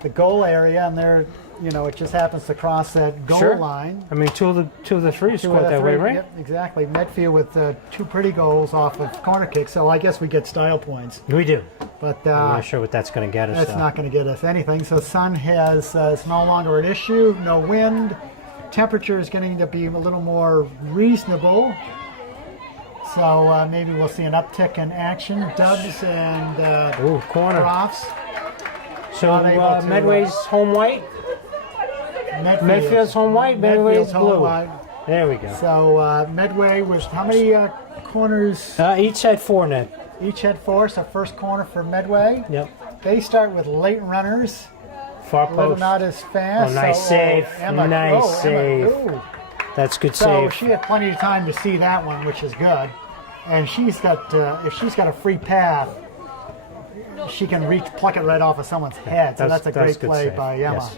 the goal area, and they're it just happens to cross that goal line. I mean, two of the three scored that way, right? Yep, exactly. Medfield with 2 pretty goals off of corner kicks, so I guess we get style points. We do. But I'm not sure what that's going to get us. That's not going to get us anything. So sun is no longer an issue. No wind. Temperature is getting to be a little more reasonable. So maybe we'll see an uptick in action. Dubs and corner. Crofts. So Medway's home white. Medfield's home white. Medway's blue. White. There we go. So Medway was how many corners? Each had 4 net. Each had 4. So first corner for Medway. Yep. They start with late runners. Far A little post. not as fast. Oh, nice save. Emma, Nice save. Emma, That's good so save. she had plenty of time to see that one, which is good. And she's got, if she's got a free path, she can pluck it right off of someone's head. So that's a great play save. by Emma. Yes.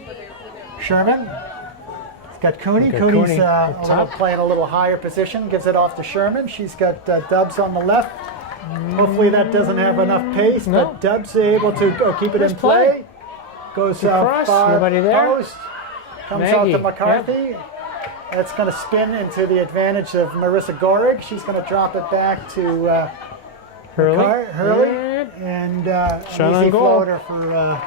Sherman. It's got Cooney. Okay, Cooney's Cooney playing a little higher position. Gives it off to Sherman. She's got Dubs on the left. Hopefully that doesn't have enough pace, but Dubs able to keep it in play. Goes across. far Nobody there. post. Comes out to McCarthy. That's going to spin into the advantage of Marissa Gorig. She's going to drop it back to Hurley. And an easy floater for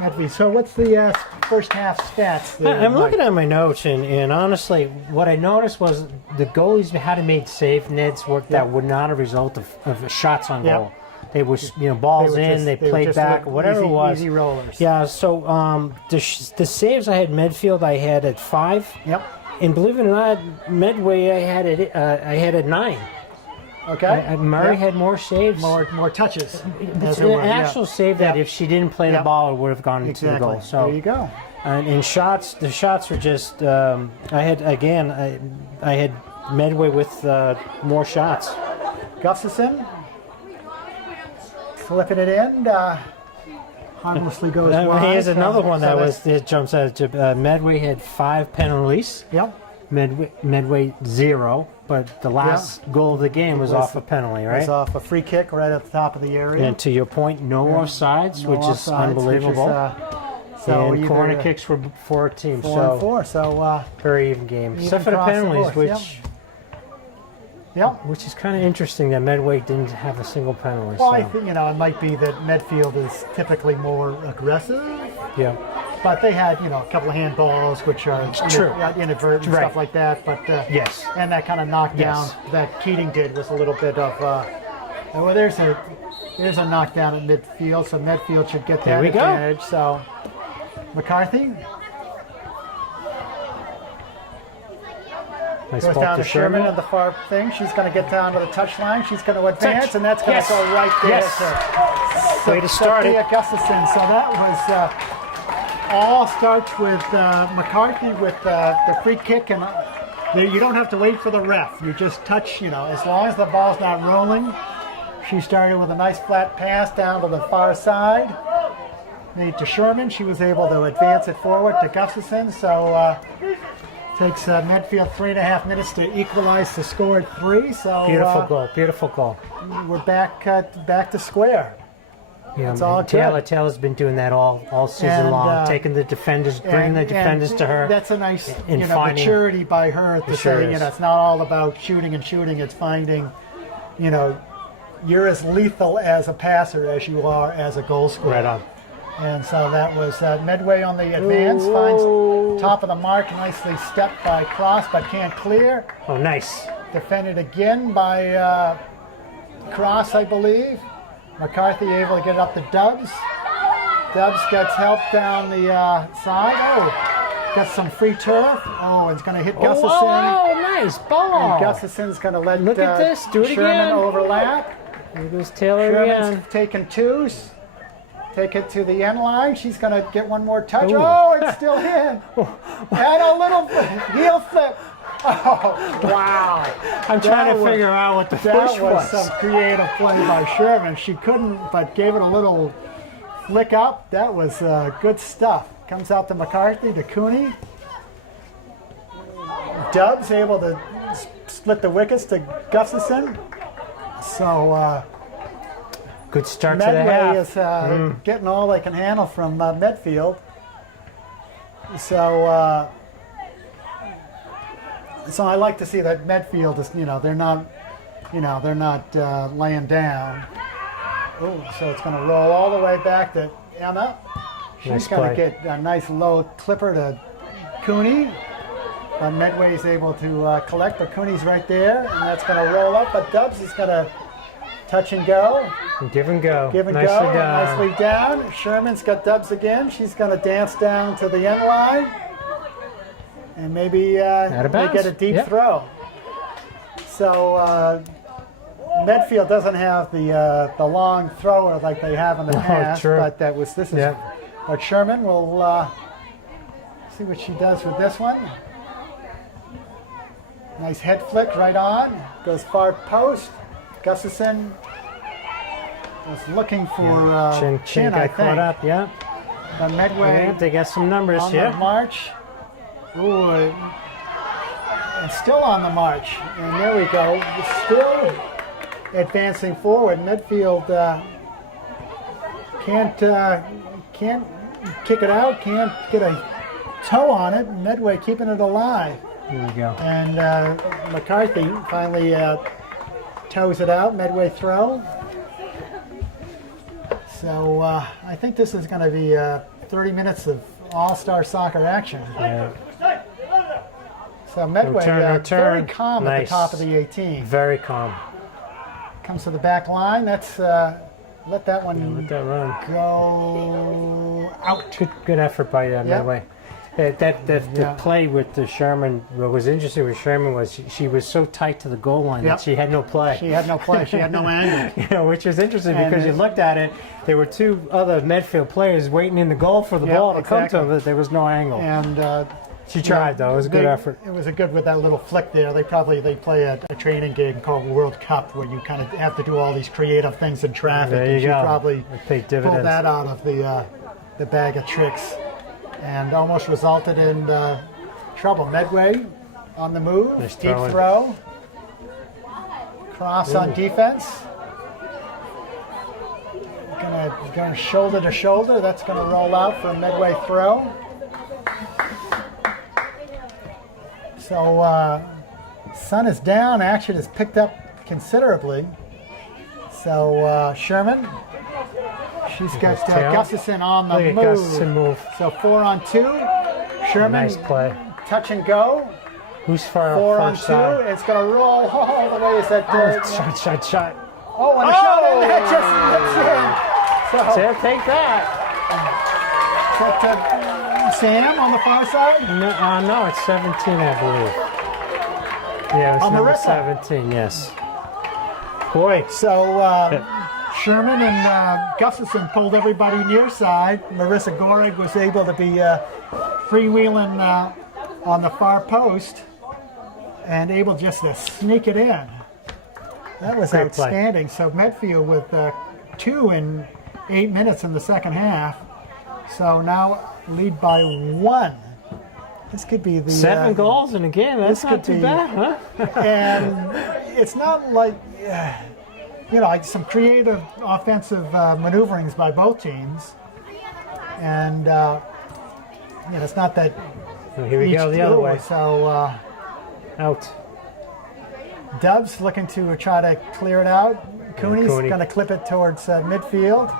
Medway. So what's the first half stats there? I'm looking at my notes, and honestly, what I noticed was the goalies had made save nets work that would not have resulted of shots on goal. They were, balls they played back, whatever it was. Easy rollers. Yeah, so the saves I had Medfield, I had at 5. Yep. And believe it or not, Medway, I had at 9. Okay. Murray had more saves. More touches. It's an actual save that if she didn't play the ball, it would have gone into the goal. So there you go. And in shots, the shots were just. I had Medway with more shots. Gustafson flipping it in. Harmlessly goes wide. Here's another one that jumps out. Medway had 5 penalties. Yep. Medway 0, but the last goal of the game was off a penalty, right? Was off a free kick right at the top of the area. And to your point, no offsides, which is unbelievable. And corner kicks were for a team. 4 and 4, so very even game. Except for the penalties, which is kind of interesting that Medway didn't have a single penalty. Well, I think it might be that Medfield is typically more aggressive. Yeah. But they had, a couple of handballs, which are inadvertent and stuff like that. But yes, and that kind of knockdown that Keating did was a little bit of. There's a knockdown at midfield, so Medfield should get that advantage. So McCarthy goes down to Sherman at the far thing. She's going to get down to the touchline. She's going to advance, and that's going to go right there. Way to start it. Gustafson. So that was. All starts with McCarthy with the free kick, and you don't have to wait for the ref. You just touch, as long as the ball's not rolling. She started with a nice flat pass down to the far side. Made to Sherman. She was able to advance it forward to Gustafson. So takes Medfield 3.5 minutes to equalize the score at 3. So beautiful goal. We're back to square. Yeah, it's all Taylor's been doing that all season long, taking the defenders, bringing the defenders to her. That's a nice maturity by her to say, it's not all about shooting and shooting. It's finding, you're as lethal as a passer as you are as a goal scorer. Right on. And so that was Medway on the advance, finds top of the mark, nicely stepped by Cross, but can't clear. Oh, nice. Defended again by Cross, I believe. McCarthy able to get it up to Dubs. Dubs gets help down the side. Oh, gets some free turf. Oh, it's going to hit Gustafson. Oh, nice ball. And Gustafson's going to let Look at this. Do it Sherman again. overlap. Here goes Taylor Sherman's again. taking 2s. Take it to the end line. She's going to get one more touch. Ooh. Oh, it's still in. And a little heel flip. Oh, wow. I'm trying to figure out what the push was. That was was. some creative play by Sherman. She couldn't, but gave it a little flick up. That was good stuff. Comes out to McCarthy, to Cooney. Dubs able to split the wickets to Gustafson. So good start to the half. Medway is getting all they can handle from Medfield. So so I like to see that Medfield is, they're not laying down. Oh, so it's going to roll all the way back to Emma. She's Nice going to play. get a nice low clipper to Cooney. But Medway is able to collect, but Cooney's right there, and that's going to roll up. But Dubs is going to touch and go. Give and go. Give and Nicely go. done. Nicely down. Sherman's got Dubs again. She's going to dance down to the end line. And maybe they bounds. get a deep Yep. throw. So Medfield doesn't have the long thrower like they have in the past. true. But this is. Yeah. But Sherman will see what she does with this one. Nice head flick right on. Goes far post. Gustafson was looking for Chin I got think. caught up, yeah. Medway Yeah, they got some numbers on here. the march. Ooh, and still on the march. And there we go. Still advancing forward. Medfield can't kick it out. Can't get a toe on it. Medway keeping it alive. Here we go. And McCarthy finally toes it out. Medway throw. So I think this is going to be 30 minutes of all-star soccer action. Yeah. So Medway very Return. calm at the Nice. top of the 18. Very calm. Comes to the back line. That's let that one Let that run. go out. Good effort by Medway. The Yeah. play with the Sherman, what was interesting with Sherman was she was so tight to the goal line Yep. that she had no play. She had no play. She had no angle. Which is interesting And because you looked at it, there were two other Medfield players waiting in the goal for the Yep, ball to come exactly. to them, but there was no angle. And She tried, though. It was a good effort. It was a good with that little flick there. They play a training game called World Cup where you kind of have to do all these creative things in traffic. There you and she go. probably It paid pulled dividends. that out of the bag of tricks and almost resulted in trouble. Medway on the move, Nice deep throw-in. throw, cross on defense. Gonna shoulder to shoulder. That's gonna roll out for a Medway throw. So sun is down. Action is picked up considerably. So Sherman, she's got tail. Gustafson on the Look at move. Gustafson move. So 4-on-2. Sherman, Nice play. touch and go. Who's far 4-on-2. first side? It's going to roll all the way. Is that? Shot. Oh, and a shot in there. Just hits in. So Sam, take that. is that Sam on the far side? No, it's 17, I believe. Yeah, it's number Marissa. 17, yes. Boy. So Sherman and Gustafson pulled everybody near side. Marissa Gorig was able to be freewheeling on the far post and able just to sneak it in. That was Great play. outstanding. So Medfield with 2 in 8 minutes in the second half. So now lead by 1. This could be the 7 goals in a game. That's this not could too be- bad, huh? and it's not like like some creative offensive maneuverings by both teams, and it's not that Here we go the other way. So Out. Dubs looking to try to clear it out. Cooney's Cooney. going to clip it towards midfield.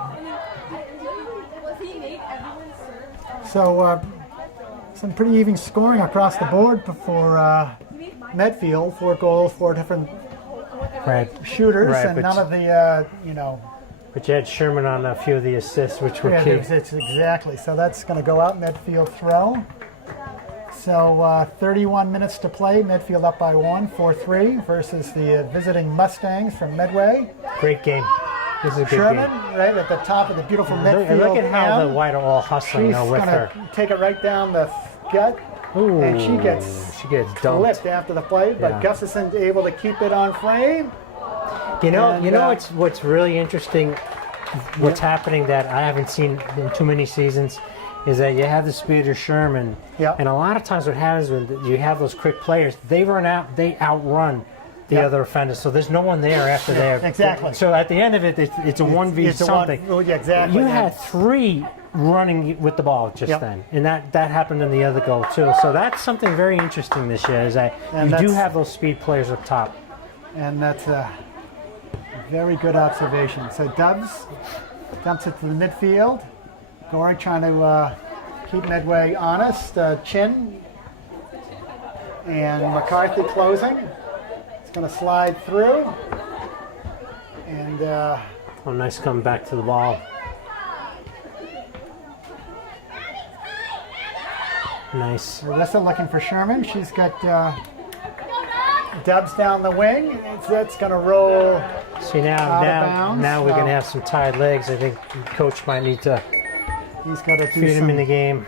So some pretty even scoring across the board for Medfield. 4 goals, 4 different Right. shooters, Right, and but- none of the But you had Sherman on a few of the assists, which were key. it's exactly. So that's going to go out. Medfield throw. So 31 minutes to play. Medfield up by 1, 4-3 versus the visiting Mustangs from Medway. Great game. This is a good Sherman, game. right at the top of the beautiful Look, Medfield. look at how ham. the White are all hustling She's now going with her. to take it right down the gut, Ooh, and she gets dumped. clipped after the play. But Yeah. Gustafson's able to keep it on frame. You know, And, what's really interesting. What's happening that I haven't seen in too many seasons is that you have the speed of Sherman, Yeah. and a lot of times what happens when you have those quick players, they outrun the Yeah. other offenders. So there's no one there after there. exactly. So at the end of it, it's a 1v It's a something. one. Oh, yeah, exactly. You yeah. had 3 running with the ball just then, and that happened in the other goal too. So that's something very interesting this year, is that you do have those speed players up top. And that's a very good observation. So Dubs dumps it to the midfield. Goring trying to keep Medway honest. Chin and McCarthy closing. It's going to slide through. And oh, nice coming back to the ball. Nice. Alyssa looking for Sherman. She's got Dubs down the wing. That's going to roll. See out of bounds. now we're going to have some tied legs. I think coach might need to He's got to feed him in the game.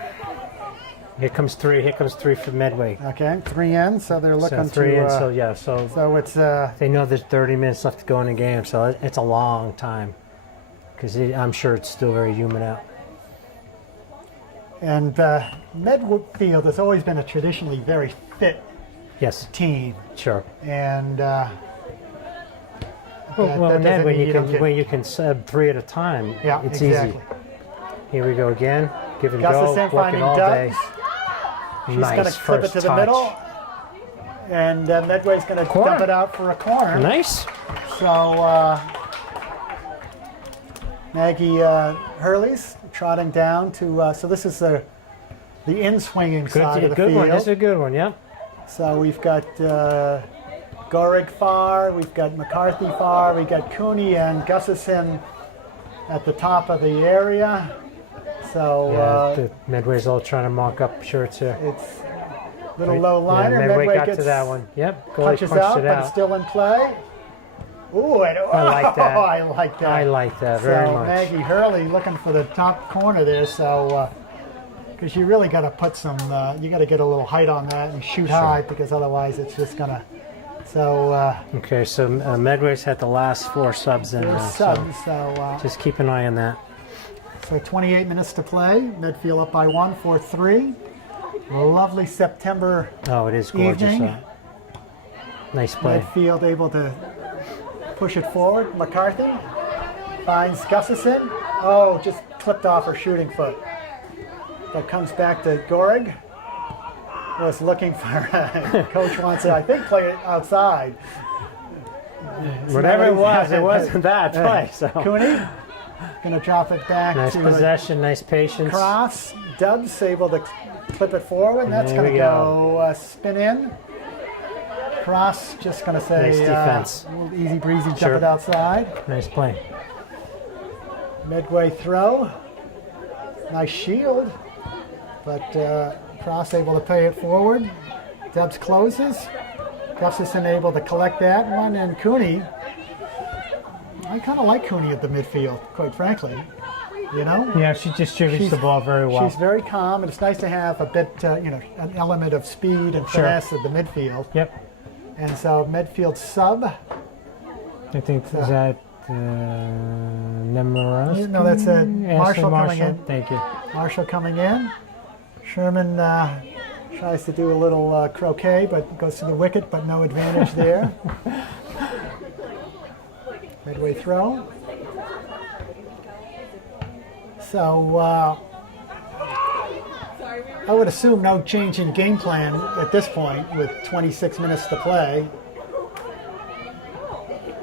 Here comes three for Medway. Okay, 3 in, so they're looking So three to. in, so it's they know there's 30 minutes left to go in the game, so it's a long time, because I'm sure it's still very humid out. And Medfield has always been a traditionally very fit Yes, team, sure. and Well, that and then doesn't mean when you can sub 3 at a time, yeah, it's exactly. easy. Here we go again. Give and Gustafson go, working finding all day. Dubs. She's Nice going to clip it first to the touch. middle, and Medway's going to Corner. dump it out for a corner. Nice. So Maggie Hurley's trotting down to. So this is the in-swinging side of the Good field. one. This is a good one. Yep. So we've got Gorig far, we've got McCarthy far, we've got Cooney and Gustafson at the top of the area. So The Medway's all trying to mock up shirts here. it's a little low liner. Yeah, Medway got gets, to that one. Yep. Goalie Punches punched out, it but out. it's still in play. Ooh, I like that. I like that. I like that very so much. Maggie Hurley looking for the top corner there. So because you really got to put some, you got to get a little height on that and shoot high, because otherwise it's just gonna. So Okay, so Medway's had the last 4 subs in there's now. subs. So So just keep an eye on that. so 28 minutes to play. Medfield up by 1, 4-3. Lovely September Oh, it is gorgeous. evening. Nice play. Medfield able to push it forward. McCarthy finds Gustafson. Oh, just clipped off her shooting foot. That comes back to Gorig. Was looking for coach wants to, I think, play it outside. Whatever it was, it wasn't that play. So Cooney going to drop it back nice to possession, nice patience. Cross. Dubs able to clip it forward, and that's There going to we go spin in. Cross just going to say Nice defense. a little easy breezy, jump Sure. it outside. Nice play. Medway throw. Nice shield, but Cross able to pay it forward. Dubs closes. Gustafson able to collect that one, and Cooney. I kind of like Cooney at the midfield, quite frankly. You know? Yeah, she distributes the ball very well. She's very calm, and it's nice to have a bit, an element of speed and Sure. finesse at the midfield. Yep. And so midfield sub. I think is that Nemirovsky? No, that's Marshall coming in. Thank you. Marshall coming in. Sherman tries to do a little croquet, but goes to the wicket, but no advantage there. Midway throw. So I would assume no change in game plan at this point with 26 minutes to play.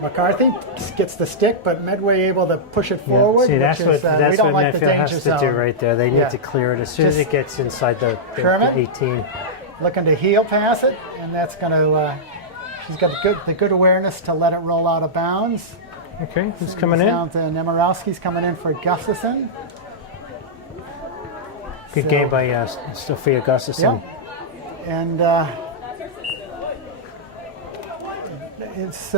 McCarthy gets the stick, but Medway able to push it forward. See, that's which what is, we that's don't what like the Medfield has danger to do zone. right there. They need Yeah. to clear it as soon as Just it gets inside the Sherman? 18. Looking to heel pass it, and that's going to. She's got the good awareness to let it roll out of bounds. Okay, who's coming in? Down to Nemirovsky's coming in for Gustafson. Good So- game by Sophia Gustafson. Yeah. And it's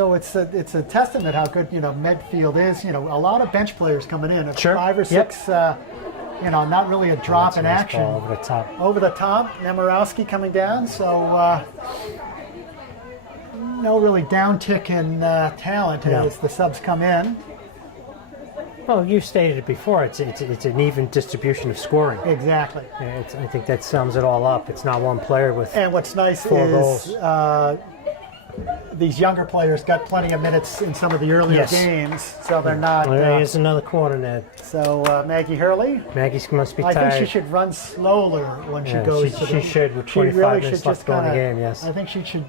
a testament how good Medfield is. A lot of bench players coming in. Sure. 5 or Yep. 6. Not really a drop in Nice action. ball over the top. Over the top, Nemirovsky coming down. So no really downtick in talent No. as the subs come in. Well, you stated it before. It's an even distribution of scoring. Exactly. I think that sums it all up. It's not one player with. And what's nice 4 is goals. these younger players got plenty of minutes in some of the earlier games, so they're not. Here's another corner, Ned. So Maggie Hurley. Maggie must be tired. I think she should run slower when she goes. She should with 25 minutes left going the game. Yes. I think she should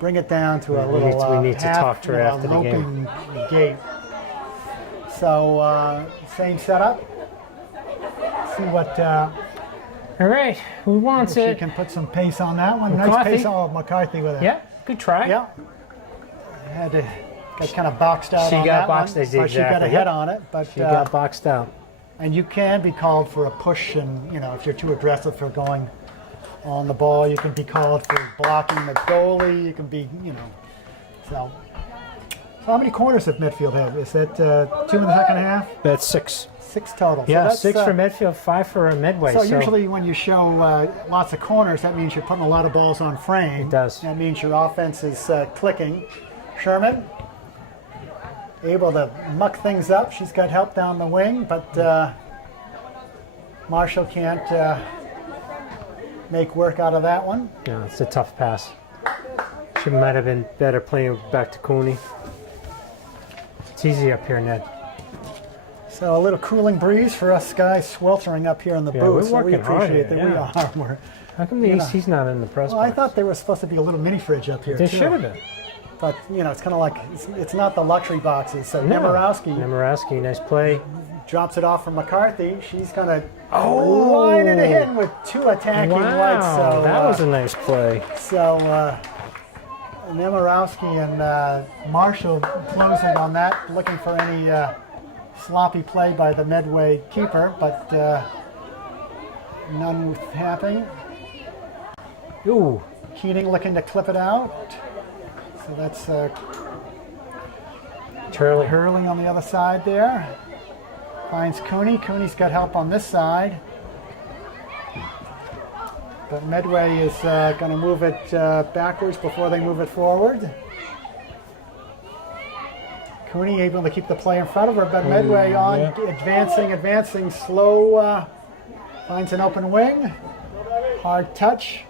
bring it down to a little. We need to talk to her after the game. Gait. So same setup. See what. All right, who wants it? She can put some pace on that one. McCarthy. Nice pace. Oh, McCarthy with it. Yeah, good try. Yeah. Had to got kind of boxed out. She on got that boxed. one, Exactly. but she got a head on it. But she got boxed out. And you can be called for a push, and if you're too aggressive for going on the ball, you can be called for blocking the goalie. You can be, So how many corners does Medfield have? Is that 2 in the second half? That's 6. 6 total. Yeah, so 6 for Medfield, 5 for Medway. So usually when you show lots of corners, that means you're putting a lot of balls on frame. It does. That means your offense is clicking. Sherman, able to muck things up. She's got help down the wing, but Marshall can't make work out of that one. Yeah, it's a tough pass. She might have been better playing back to Cooney. It's easy up here, Ned. So a little cooling breeze for us guys sweltering up here in the booth. We're working we appreciate hard, that we are. How come he's not in the press Well, box? I thought there was supposed to be a little mini fridge up here. There too. should have been. But it's kind of like it's not the luxury boxes. So No. Nemorowski nice play. drops it off from McCarthy. She's gonna line it in with 2 attacking whites. So that was a nice play. So Nemorowski and Marshall closing on that, looking for any sloppy play by the Medway keeper, but none happening. Ooh. Keating looking to clip it out. So that's Hurley on the other side there. Finds Cooney. Cooney's got help on this side. But Medway is going to move it backwards before they move it forward. Cooney able to keep the play in front of her, but Medway on advancing slow. Finds an open wing. Hard touch.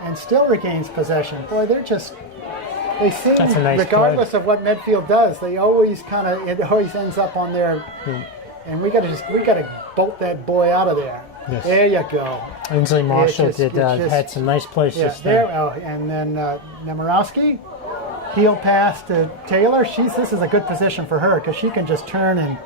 And still regains possession. Boy, they seem, nice regardless of what Medfield does, they always it always ends up on their, and we got to bolt that boy out of there. Yes. There you go. Ainsley Marshall had some nice plays just there. And then Nemorowski, heel pass to Taylor. This is a good position for her because she can just turn and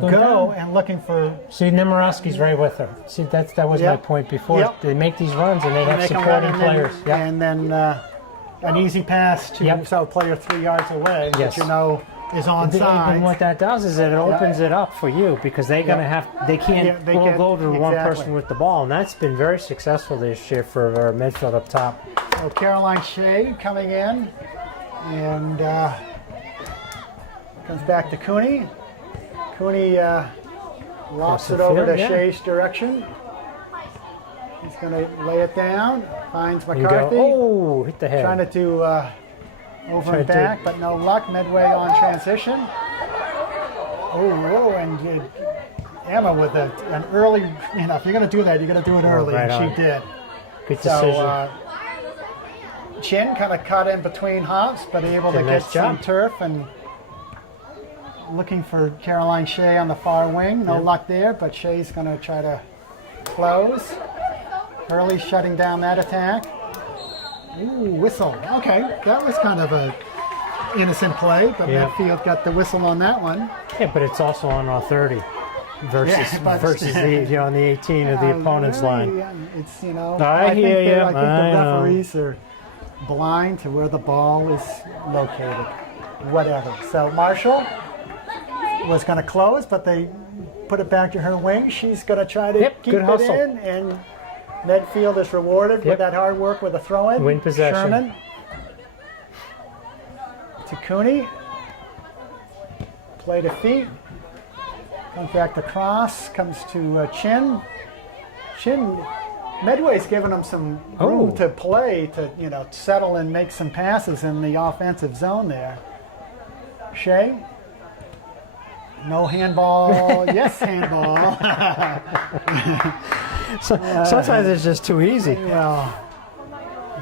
go and looking for. See, Nemorowski's right with her. See, that was my point before. Yep. They make these runs and they have supporting players. And then an easy pass to so player 3 yards away, yes. Which is onside. And what that does is it opens it up for you because they can't go to one person with the ball, and that's been very successful this year for Medfield up top. So Caroline Shea coming in, and comes back to Cooney. Cooney lofts it over to Shea's direction. He's going to lay it down. Finds McCarthy. Oh, hit the head. Trying to do over and back, but no luck. Medway on transition. And Emma with an early, if you're going to do that, you're going to do it early, and she did. Good decision. So Chin kind of caught in between hops, but able to get some turf and looking for Caroline Shea on the far wing. No luck there, but Shea's going to try to close. Hurley shutting down that attack. Ooh, whistle. Okay, that was kind of a innocent play, but Medfield got the whistle on that one. Yeah, but it's also on our 30 versus on the 18 of the opponent's line. It's I hear you. I think the referees are blind to where the ball is located. Whatever. So Marshall was going to close, but they put it back to her wing. She's going to try to keep it in, and Medfield is rewarded with that hard work with a throw-in. Win possession. Sherman to Cooney. Play to feet. Comes back to cross. Comes to Chin. Medway's given them some room to play to settle and make some passes in the offensive zone there. Shea. No handball. Yes, handball. Sometimes it's just too easy. Well,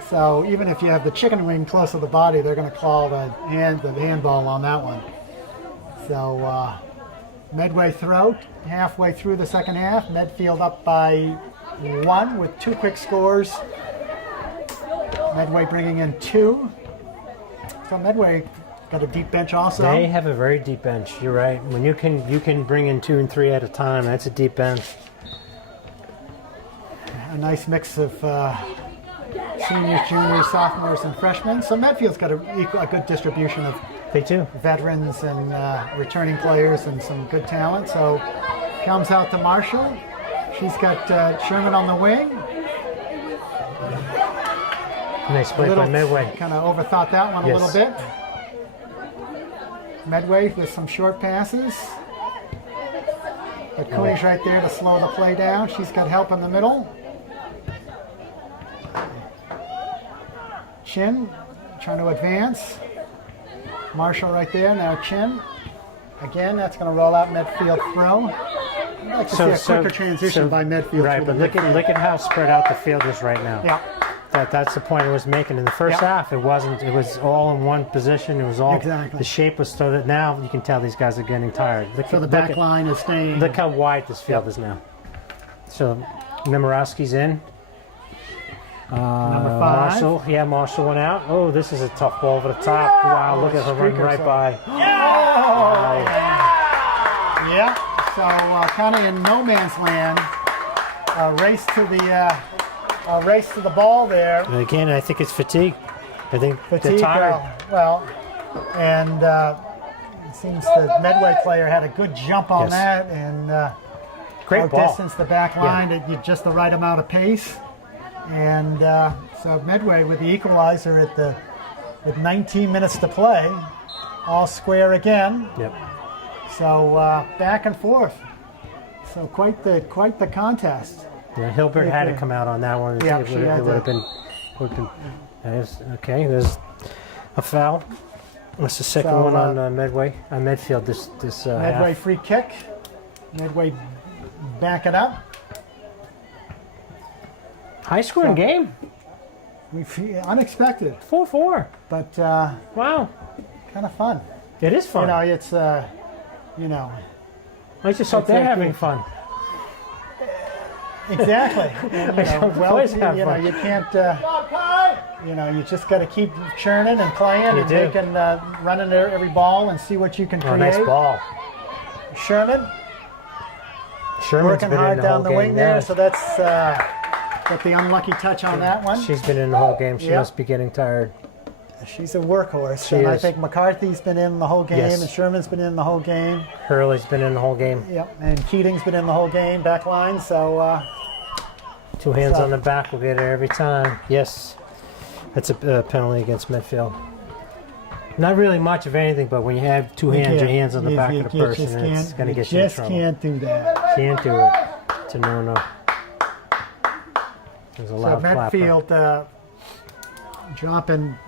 So even if you have the chicken wing close to the body, they're going to call the handball on that one. So Medway throw halfway through the second half. Medfield up by 1 with 2 quick scores. Medway bringing in 2. So Medway got a deep bench also. They have a very deep bench. You're right. When you can bring in 2 and 3 at a time, that's a deep bench. A nice mix of seniors, juniors, sophomores, and freshmen. So Medfield's got a good distribution of They do. veterans and returning players and some good talent. So comes out to Marshall. She's got Sherman on the wing. Nice play by Medway. Kind of overthought that one a little bit. Medway with some short passes. But Cooney's right there to slow the play down. She's got help in the middle. Chin trying to advance. Marshall right there. Now Chin. Again, that's going to roll out Medfield throw. I'd like to see a quicker transition by Medfield. Right, but look at how spread out the field is right now. Yeah. That's the point I was making. In the first half, it wasn't. It was all in one position. It was all the shape was so that now you can tell these guys are getting tired. So the back line is staying. Look how wide this field is now. So Nemorowski's in. Number 5. Marshall, Marshall went out. Oh, this is a tough ball over the top. Wow, look at her run right by. Yeah. So kind of in no man's land. Race to the ball there. And again, I think it's fatigue. I think they're Fatigue. tired. And it seems the Medway player had a good jump on that and Great ball. Distance the back line at just the right amount of pace. And so Medway with the equalizer with 19 minutes to play, all square again. Yep. So back and forth. So quite the contest. Yeah, Hilbert had to come out on that one. Yeah, it would have been. Okay, there's a foul. That's the second one on Medway. Medfield. This Medway half. free kick. Medway back it up. High scoring game. Unexpected. 4-4. But wow, kind of fun. It is fun. It's I just hope they're having fun. Exactly. And, you can't. You just got to keep churning and playing and making, running every ball and see what you can create. Nice ball. Sherman's working hard down the wing there, so that's got the unlucky touch on that one. She's been in the whole game. She must be getting tired. She's a workhorse, and I think McCarthy's been in the whole game, and Sherman's been in the whole game. Hurley's been in the whole game. Yep, and Keating's been in the whole game, back line, so... 2 hands on the back will get it every time. Yes, that's a penalty against Medfield. Not really much of anything, but when you have your hands on the back of the person, it's going to get you in trouble. You just can't do that. Can't do it. It's a no-no. There's a loud clapper. Medfield dropping,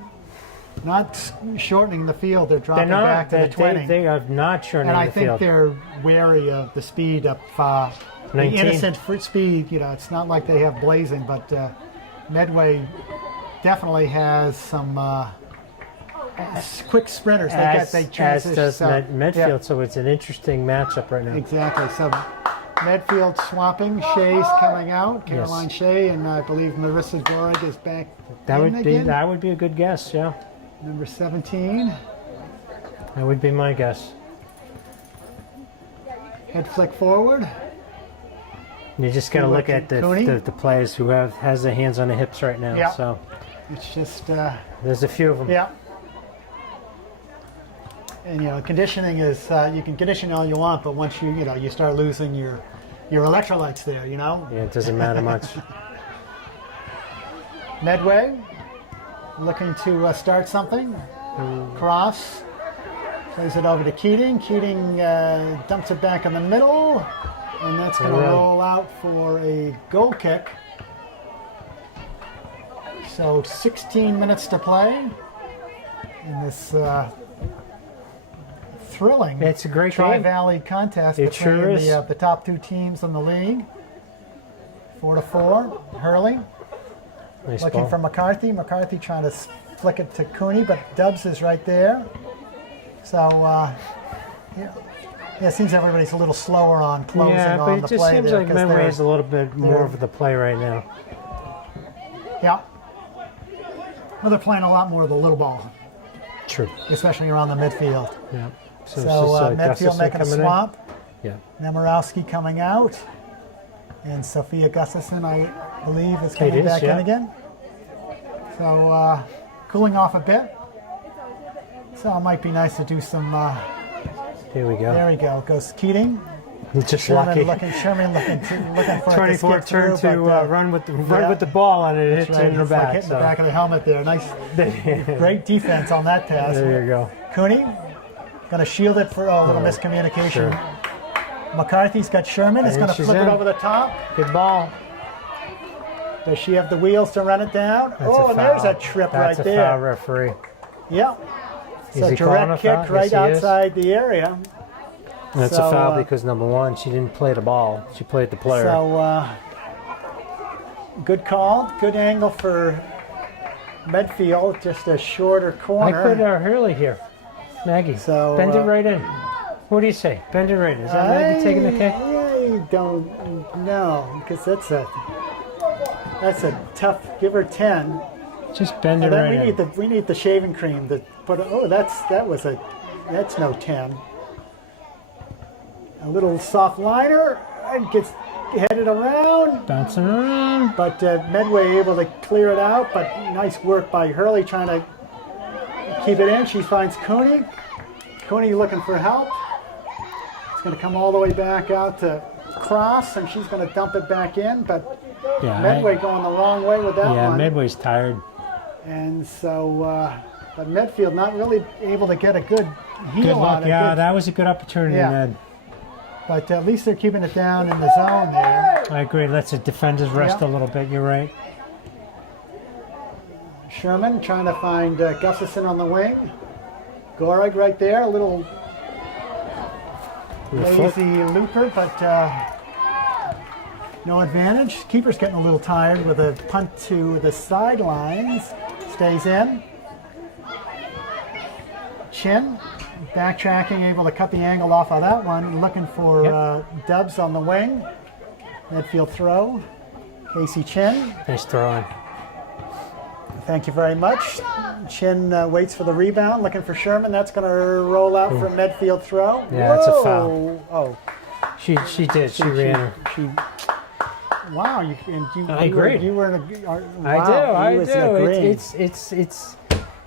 not shortening the field, they're dropping back to the 20. They are not shortening the field. And I think they're wary of the speed up, the innocent speed. It's not like they have blazing, but Medway definitely has some quick sprinters. They transition. As does Medfield, so it's an interesting matchup right now. Exactly. So Medfield swapping. Shea's coming out. Caroline Shea, and I believe Marissa Gorig is back. That would be a good guess. Yeah. Number 17. That would be my guess. Head flick forward. You just got to look at the players who has their hands on the hips right now. Yeah. So it's just there's a few of them. Yeah. And conditioning is you can condition all you want, but once you start losing your electrolytes there, Yeah, it doesn't matter much. Medway looking to start something. Cross plays it over to Keating. Keating dumps it back in the middle. And that's going to roll out for a goal kick. So 16 minutes to play in this thrilling it's a great Tri-Valley contest between the top 2 teams in the league. 4-4, Hurley. Nice Looking ball. for McCarthy. McCarthy trying to flick it to Cooney, but Dubs is right there. So, yeah, it seems everybody's a little slower on closing Yeah, on but the it just play seems there, like 'cause Medway is a little bit more they're- of the play right now. Yeah. Well, they're playing a lot more of the little ball, True. especially around the midfield. Yeah. So, So Medfield Gustafson making a coming in. swap. Yeah. Nemorowski coming out. And Sophia Gustafson, I believe, is It coming is, back yeah. in again. So cooling off a bit. So it might be nice to do some. Here we go. There we go. Goes Keating. Just lucky. Sherman looking for it to 24 skip turn through, to but, run with the ball and it that's hits right. in her It's like back. hitting the back of the helmet there. Nice, So. great defense on that pass. There you go. Cooney going to shield it for a little miscommunication. Sure. McCarthy's got Sherman. Is And going to she's flip in. it over the top. Good ball. Does she have the wheels to run it down? That's Oh, a and there's foul. a trip That's right a there. foul, referee. Yeah. Is So he calling a direct kick foul? right Yes, he is. outside the area. That's So, a foul because number one, she didn't play the ball. She played the player. So good call. Good angle for Medfield. Just a shorter I corner. put Hurley here. Maggie, So, bend it right in. What do you say? Bend it right in. Is that Maggie taking the kick? I don't know, because that's a tough. Give her 10. Just bend it And then right in. we need the shaving cream to put. Oh, that's no 10. A little soft liner and gets headed around, Bouncing around. but Medway able to clear it out. But nice work by Hurley trying to keep it in. She finds Cooney. Cooney looking for help. It's going to come all the way back out to Cross, and she's going to dump it back in. But Yeah, Medway going the wrong way with that yeah, one. Medway's tired. And so, but Medfield not really able to get a good heel Good luck. on it. Yeah, Good- that was a good opportunity, Yeah. Ned. But at least they're keeping it down in the zone there. I agree. Let's the defenders rest Yeah. a little bit. You're right. Sherman trying to find Gustafson on the wing. Goreg right there, a little lazy looper, but no advantage. Keeper's getting a little tired with a punt to the sidelines. Stays in. Chin backtracking, able to cut the angle off of that one. Looking for Dubs on the wing. Midfield throw. Casey Chin. Nice throwing. Thank you very much. Chin waits for the rebound, looking for Sherman. That's going to roll out for Medfield throw. Yeah, it's a Whoa. foul. Oh, She did. She ran her. Wow, I agreed. You were in a. I do. Agreeing. It's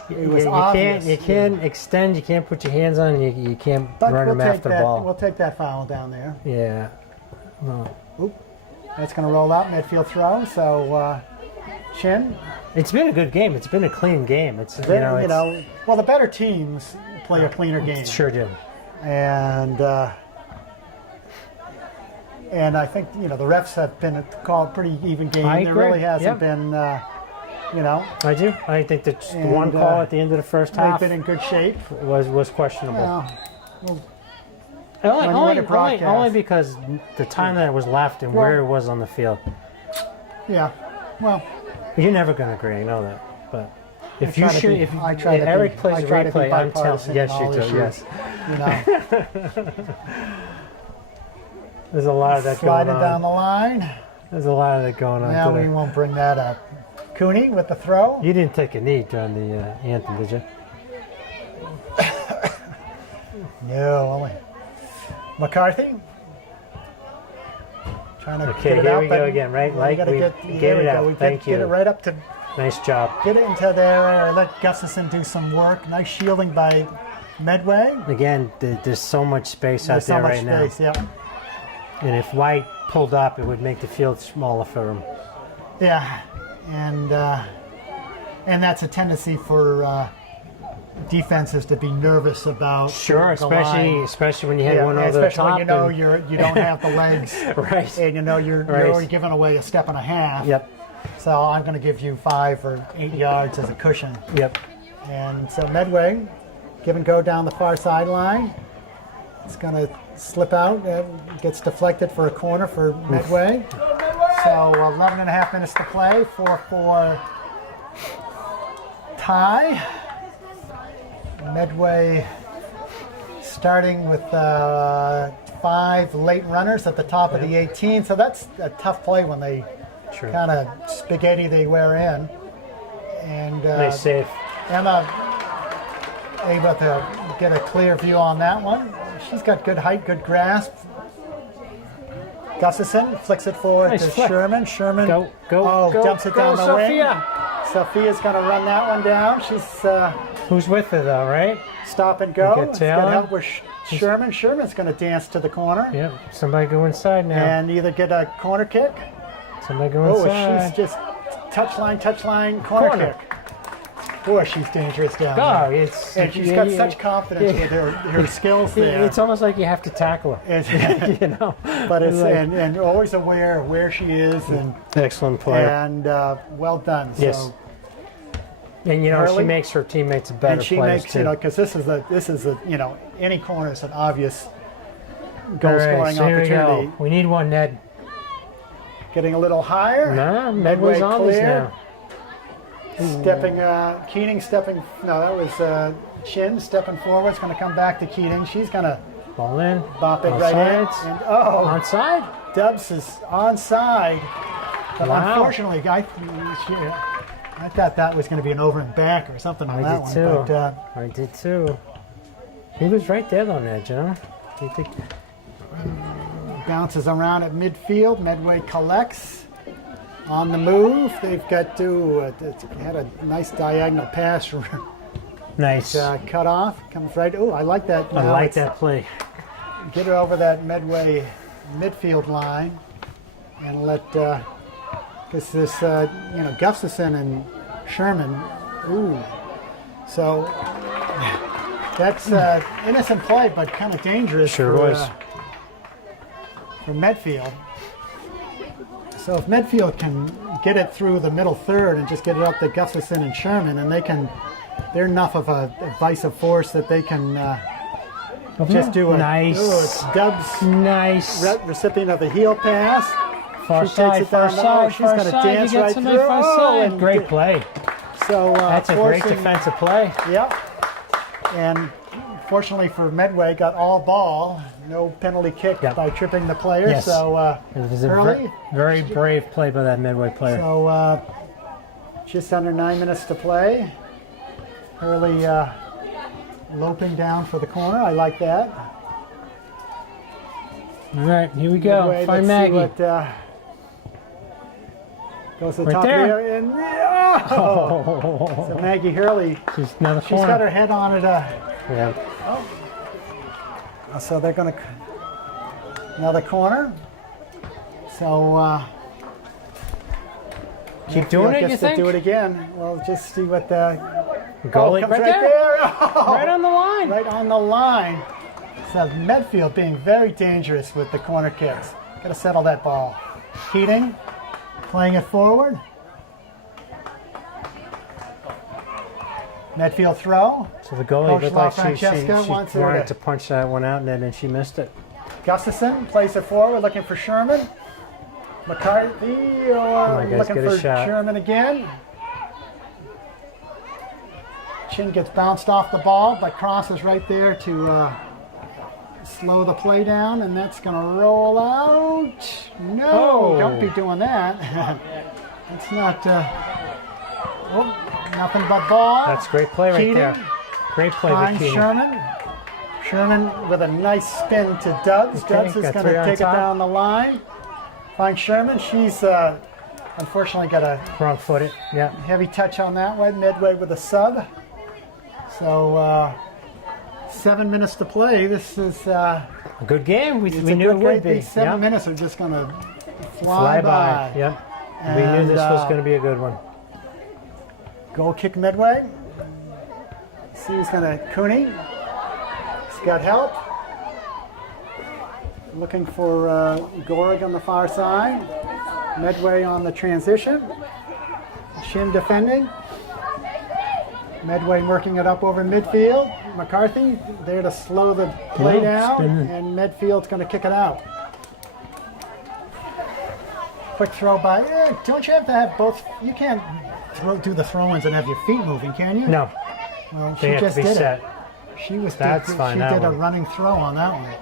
It was you obvious. can't extend. You can't put your hands on. You can't But run we'll them take after that. the ball. We'll take that foul down there. Yeah. No. That's going to roll out midfield throw. So Chin. It's been a good game. It's been a clean game. It's Well, the better teams play a cleaner game. Sure do. And I think the refs have been called a pretty even game. I There agree. really hasn't Yep. been. I do. I think that the And, one call at the end of the first They've half been in good shape. was questionable. Well, Only because the time that was left and where it was on the field. yeah. Well, You're never going to agree. I know that. But if I try to Eric be- plays I a try to be replay, I'm telling bipartisan yes, in you all do. issues. Yes. There's a lot of that Sliding going down on. the line. There's a lot of that going on. Now today. we won't bring that up. Cooney with the throw. You didn't take a knee during the anthem, did you? No, only McCarthy. Trying to Okay, get it here out, we but go again, right? we Like gotta we get get it go. out. We Thank get it you. right up to Nice job. get it into there. Let Gustafson do some work. Nice shielding by Medway. Again, there's so much space There's out there so much right space. now. Yeah, And if White pulled up, it would make the field smaller for him. yeah, and that's a tendency for defenses to be nervous about. Sure, the line. especially when you had one over the especially top. when you know and- you don't have the legs, right. and you're Right. already giving away a step and a half. Yep. So I'm going to give you 5 or 8 yards as a cushion. Yep. And so Medway, give and go down the far sideline. It's going to slip out. Gets deflected for a corner for Medway. So 11 and a half minutes to play, 4-4 tie. Medway starting with 5 late runners at the top of the 18. So that's a tough play when they kind of spaghetti they wear in. And Nice save. Emma able to get a clear view on that one. She's got good height, good grasp. Gustafson flicks it forward Nice to flick. Sherman. Sherman Go, dumps it down the Sophia. wing. Sophia's going to run that one down. She's Who's with her though, right? stop and go. Good It's tail. good help with Sherman. Sherman's going to dance to the corner Yep. Somebody go inside now. and either get a corner kick. Somebody go Oh, inside. she's just touchline, corner kick. Boy, she's dangerous down Oh, there. it's And she's got such confidence with her skills there. It's almost like you have to tackle her. you know. But it's Like- and always aware of where she is and Excellent player. well done. Yes. So, And you know, she Hurley. makes her teammates better and she players makes too. because this is a any corner is an obvious goal All right, scoring so here we opportunity. go. We need one, Ned. Getting a little higher. Nah, Medway's on this now. Stepping, Keating stepping. No, that was Chin stepping forward. It's going to come back to Keating. She's going to Ball in. bop it right in. Offsides. And Onside? Dubs is onside. But Wow. unfortunately, I thought that was going to be an over and back or something on I that did one. too. But I did too. He was right there on that, you know? You think bounces around at midfield. Medway collects. On the move, they've got to had a nice diagonal pass. nice. Cut off, comes right. Oh, I like that. I Now like it's- that play. Get her over that Medway midfield line, and let because this Gustafson and Sherman. Ooh, so that's innocent play, but kind of dangerous. Sure was. For Medfield. So if Medfield can get it through the middle third and just get it up to Gustafson and Sherman, and they're enough of a vice of force that they can just do a nice. Oh, it's Dubs, Nice. recipient of a heel pass. Far She takes side, it far down the- side, she's far gonna side. dance You got right somebody through. far Oh, side. and Great get- play. So That's a great forcing- defensive play. Yep. And fortunately for Medway, got all ball, no penalty kick Yep. by tripping the player. Yes. So It was a Hurley. very brave play by that Medway player. So just under 9 minutes to play. Hurley loping down for the corner. I like that. All right, here we go. Medway, Find let's see Maggie. what goes to the Right top there. of the area. And, so Maggie Hurley, She's another she's corner. got her head on it. Yeah. So they're going to another corner. So Keep doing it, gets you to think? do it again. We'll just see what the Goalie comes right right there. there. Oh, Right on the line. right on the line. So Medfield being very dangerous with the corner kicks. Got to settle that ball. Keating playing it forward. Medfield throw. So the goalie Coach looked La like she Francesca wants her wanted to- to punch that one out, and then she missed it. Gustafson plays it forward, looking for Sherman. McCarthy on, guys, looking get a for shot. Sherman again. Chin gets bounced off the ball, but crosses right there to slow the play down, and that's going to roll out. No, Oh. don't be doing that. It's not. Nothing but ball. That's great play right Keating there. Great play with finds Keating. Sherman. Sherman with a nice spin to Dubs. Okay, Dubs is got going three to on take it top. down the line. Finds Sherman. She's unfortunately got a Wrong footed. Yeah. heavy touch on that one. Medway with a sub. So 7 minutes to play. This is A good game. We it's knew a it good would game. be. These 7 Yeah. minutes are just going to Fly fly by. by. Yep. We knew And, this was going to be a good one. Goal kick Medway. See who's going to Cooney. He's got help. Looking for Gorig on the far side. Medway on the transition. Shin defending. Medway working it up over midfield. McCarthy there to slow the play Yeah, down, spinning. and Medfield's going to kick it out. Quick throw by. Don't you have to have both? You can't do the throw-ins and have your feet moving, can you? No. Well, They she have just to be did set. it. She was. That's fine, She that did a one. running throw on that one.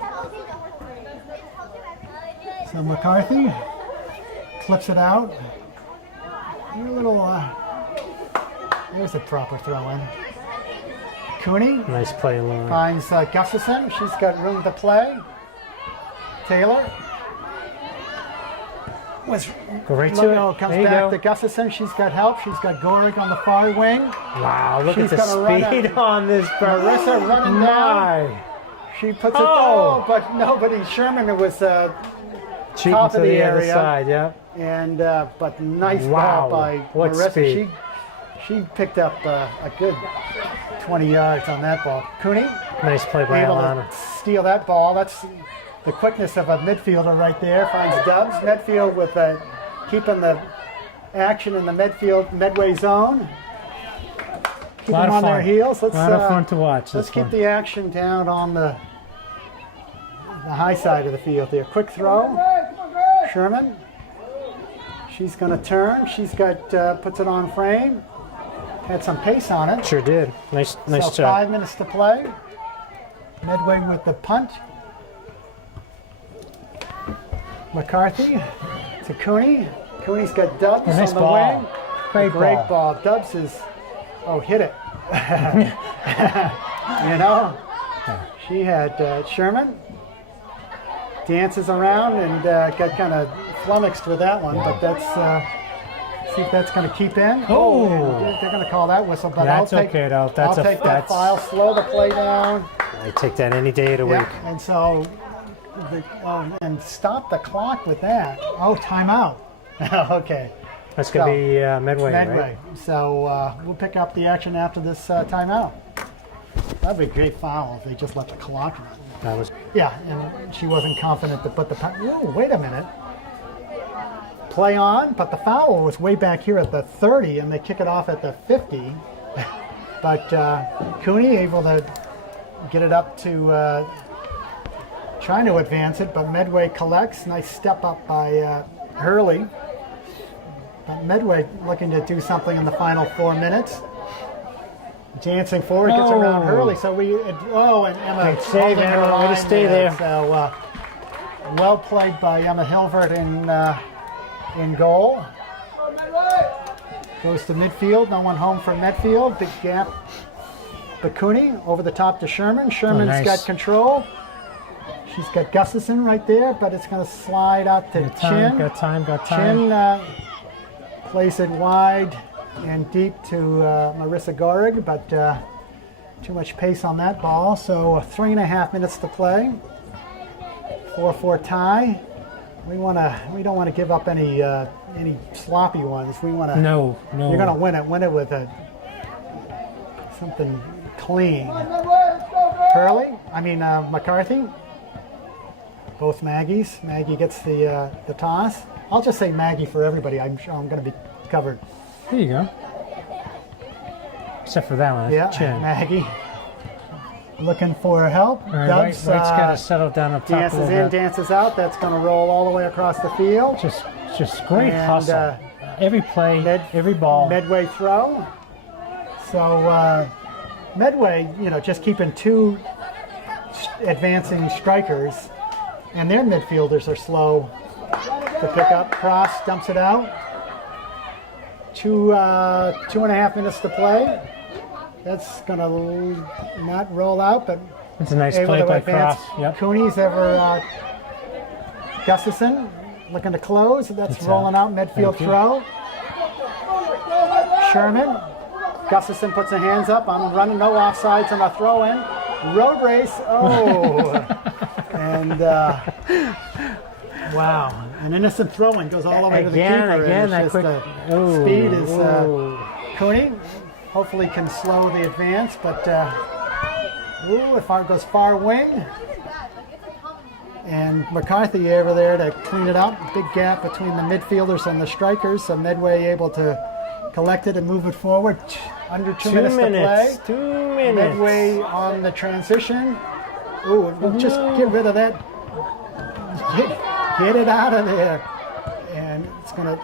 So McCarthy clips it out. A little. There's a proper throw-in. Cooney Nice play, Lauren. finds Gustafson. She's got room to play. Taylor was Go right to it. comes There you back go. to Gustafson. She's got help. She's got Gorick on the far wing. Wow, look She's at the gonna run speed at on this. Marissa running down. My. She puts it. Oh. Oh, but nobody. Sherman was Cheating top to of the the other area. side, yeah. and but nice Wow, ball by what Marissa. speed. She picked up a good 20 yards on that ball. Cooney Nice play by able Alana. to steal that ball. That's the quickness of a midfielder right there. Finds Dubs. Medfield with keeping the action in the Medway zone. Keep Lot them of on their fun. heels. Let's Lot of fun to watch. Let's This keep one. the action down on the high side of the field there. Quick throw. Sherman. She's going to turn. She's got puts it on frame. Had some pace on it. Sure did. Nice So job. 5 minutes to play. Medway with the punt. McCarthy to Cooney. Cooney's got Dubs Nice on the ball. wing. Great ball. Dubs is, hit it. You know, she had Sherman dances around and got kind of flummoxed with that one, but that's see if that's going to keep in. Oh. They're going to call that whistle, but That's I'll take, okay, though. That's I'll take that file, slow the play down. I take that any day of the week. Yeah, and so, and stop the clock with that. Oh, timeout. Okay. That's going to be Medway, Medway. right? So we'll pick up the action after this timeout. That'd be a great foul if they just let the clock run. That was Yeah, and she wasn't confident to put the punt. Whoa, wait a minute. Play on, but the foul was way back here at the 30, and they kick it off at the 50. But Cooney able to get it up to trying to advance it, but Medway collects. Nice step up by Hurley. But Medway looking to do something in the final 4 minutes. Dancing forward, gets around Hurley. So and Emma Great save, holding her Emma. Way to line stay there. So well played by Emma Hilvert in goal. Goes to midfield. No one home for Medfield. Big gap. Bakuni over the top to Sherman. Sherman's nice. got control. She's got Gustafson right there, but it's going to slide out to Chin. Got time. Chin plays it wide and deep to Marissa Gorig, but too much pace on that ball. So 3.5 minutes to play. 4-4 tie. We don't want to give up any sloppy ones. We want to. No. You're going to win it. Win it with something clean. McCarthy. Both Maggies. Maggie gets the toss. I'll just say Maggie for everybody. I'm sure I'm going to be covered. There you go. Except for that one. Yeah, Chin. Maggie. Looking for help. All right, Dubs White's got to settle down up top a dances little in, bit. dances out. That's going to roll all the way across the field. Just great And, hustle. Every play, every ball. Medway throw. So Medway, just keeping two advancing strikers, and their midfielders are slow to pick up. Cross dumps it out. 2.5 minutes to play. That's going to not roll out, but It's a nice able play to by advance. Cross. Yep. Cooney's ever Gustafson looking to close. That's rolling out midfield throw. Sherman. Gustafson puts her hands up. I'm running, no offsides on a throw in. Road race. Oh. And wow. An innocent throw in goes all the way to the keeper. Again, and it's that just, quick. speed is Cooney. Hopefully can slow the advance, but if it goes far wing. And McCarthy over there to clean it up. Big gap between the midfielders and the strikers, so Medway able to collect it and move it forward. Under 2 minutes to play. 2 minutes. Medway on the transition. Ooh, just get rid of that. Get it out of there. And it's going to...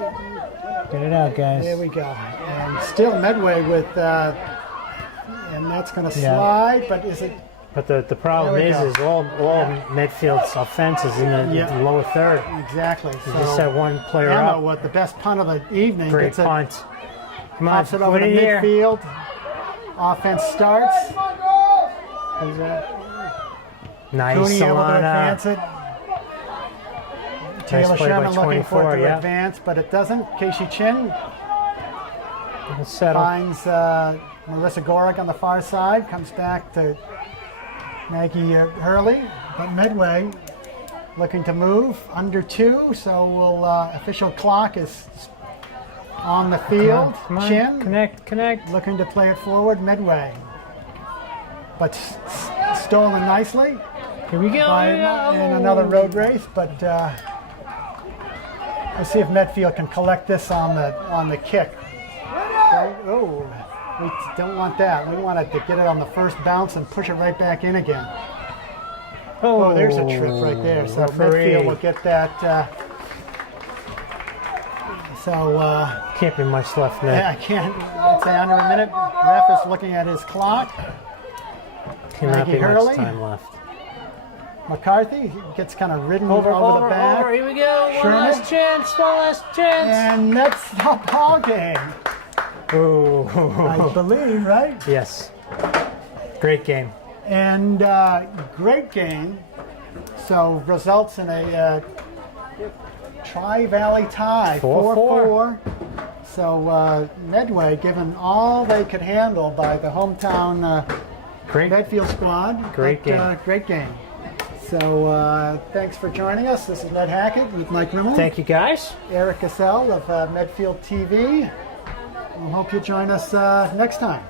Get it out, guys. There we go. And still Medway with... and that's going to slide, but is it... But the problem is all Medfield's offense is in the lower third. Exactly. You just have one player Emma up. with the best punt of the evening. Great punt. Come on, pops it over to here. midfield. Offense starts. Nice, Cooney able to Solana. advance it. Taylor play by Sherman looking for 24, it to advance, but it doesn't. Casey Chin Settle. finds Marissa Gorick on the far side. Comes back to Maggie Hurley. But Medway looking to move under 2, so we'll official clock is on the field. Come on. Chin Connect. looking to play it forward. Medway, but stolen nicely Here we go. in another road race. But let's see if Medfield can collect this on the kick. Oh, we don't want that. We want it to get it on the first bounce and push it right back in again. Oh, there's a trip right there. So Medfield will get that. Can't be much left now. Yeah, I can't. Let's say under a minute. Ref is looking at his clock. Cannot Maggie be Hurley. much time left. McCarthy gets kind of ridden over the back. Here we go. One last chance. And that's the ball game. Ooh. I believe, right? Yes. Great game. And great game. So results in a Tri-Valley tie, 4-4. So Medway given all they could handle by the hometown Medfield squad. Great game. Great game. So thanks for joining us. This is Ned Hackett with Mike Rimmel. Thank you, guys. Eric Cassell of Medfield TV. We hope you join us next time.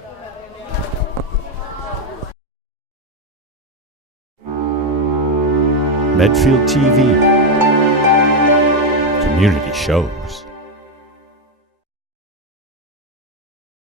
Medfield TV. Community shows.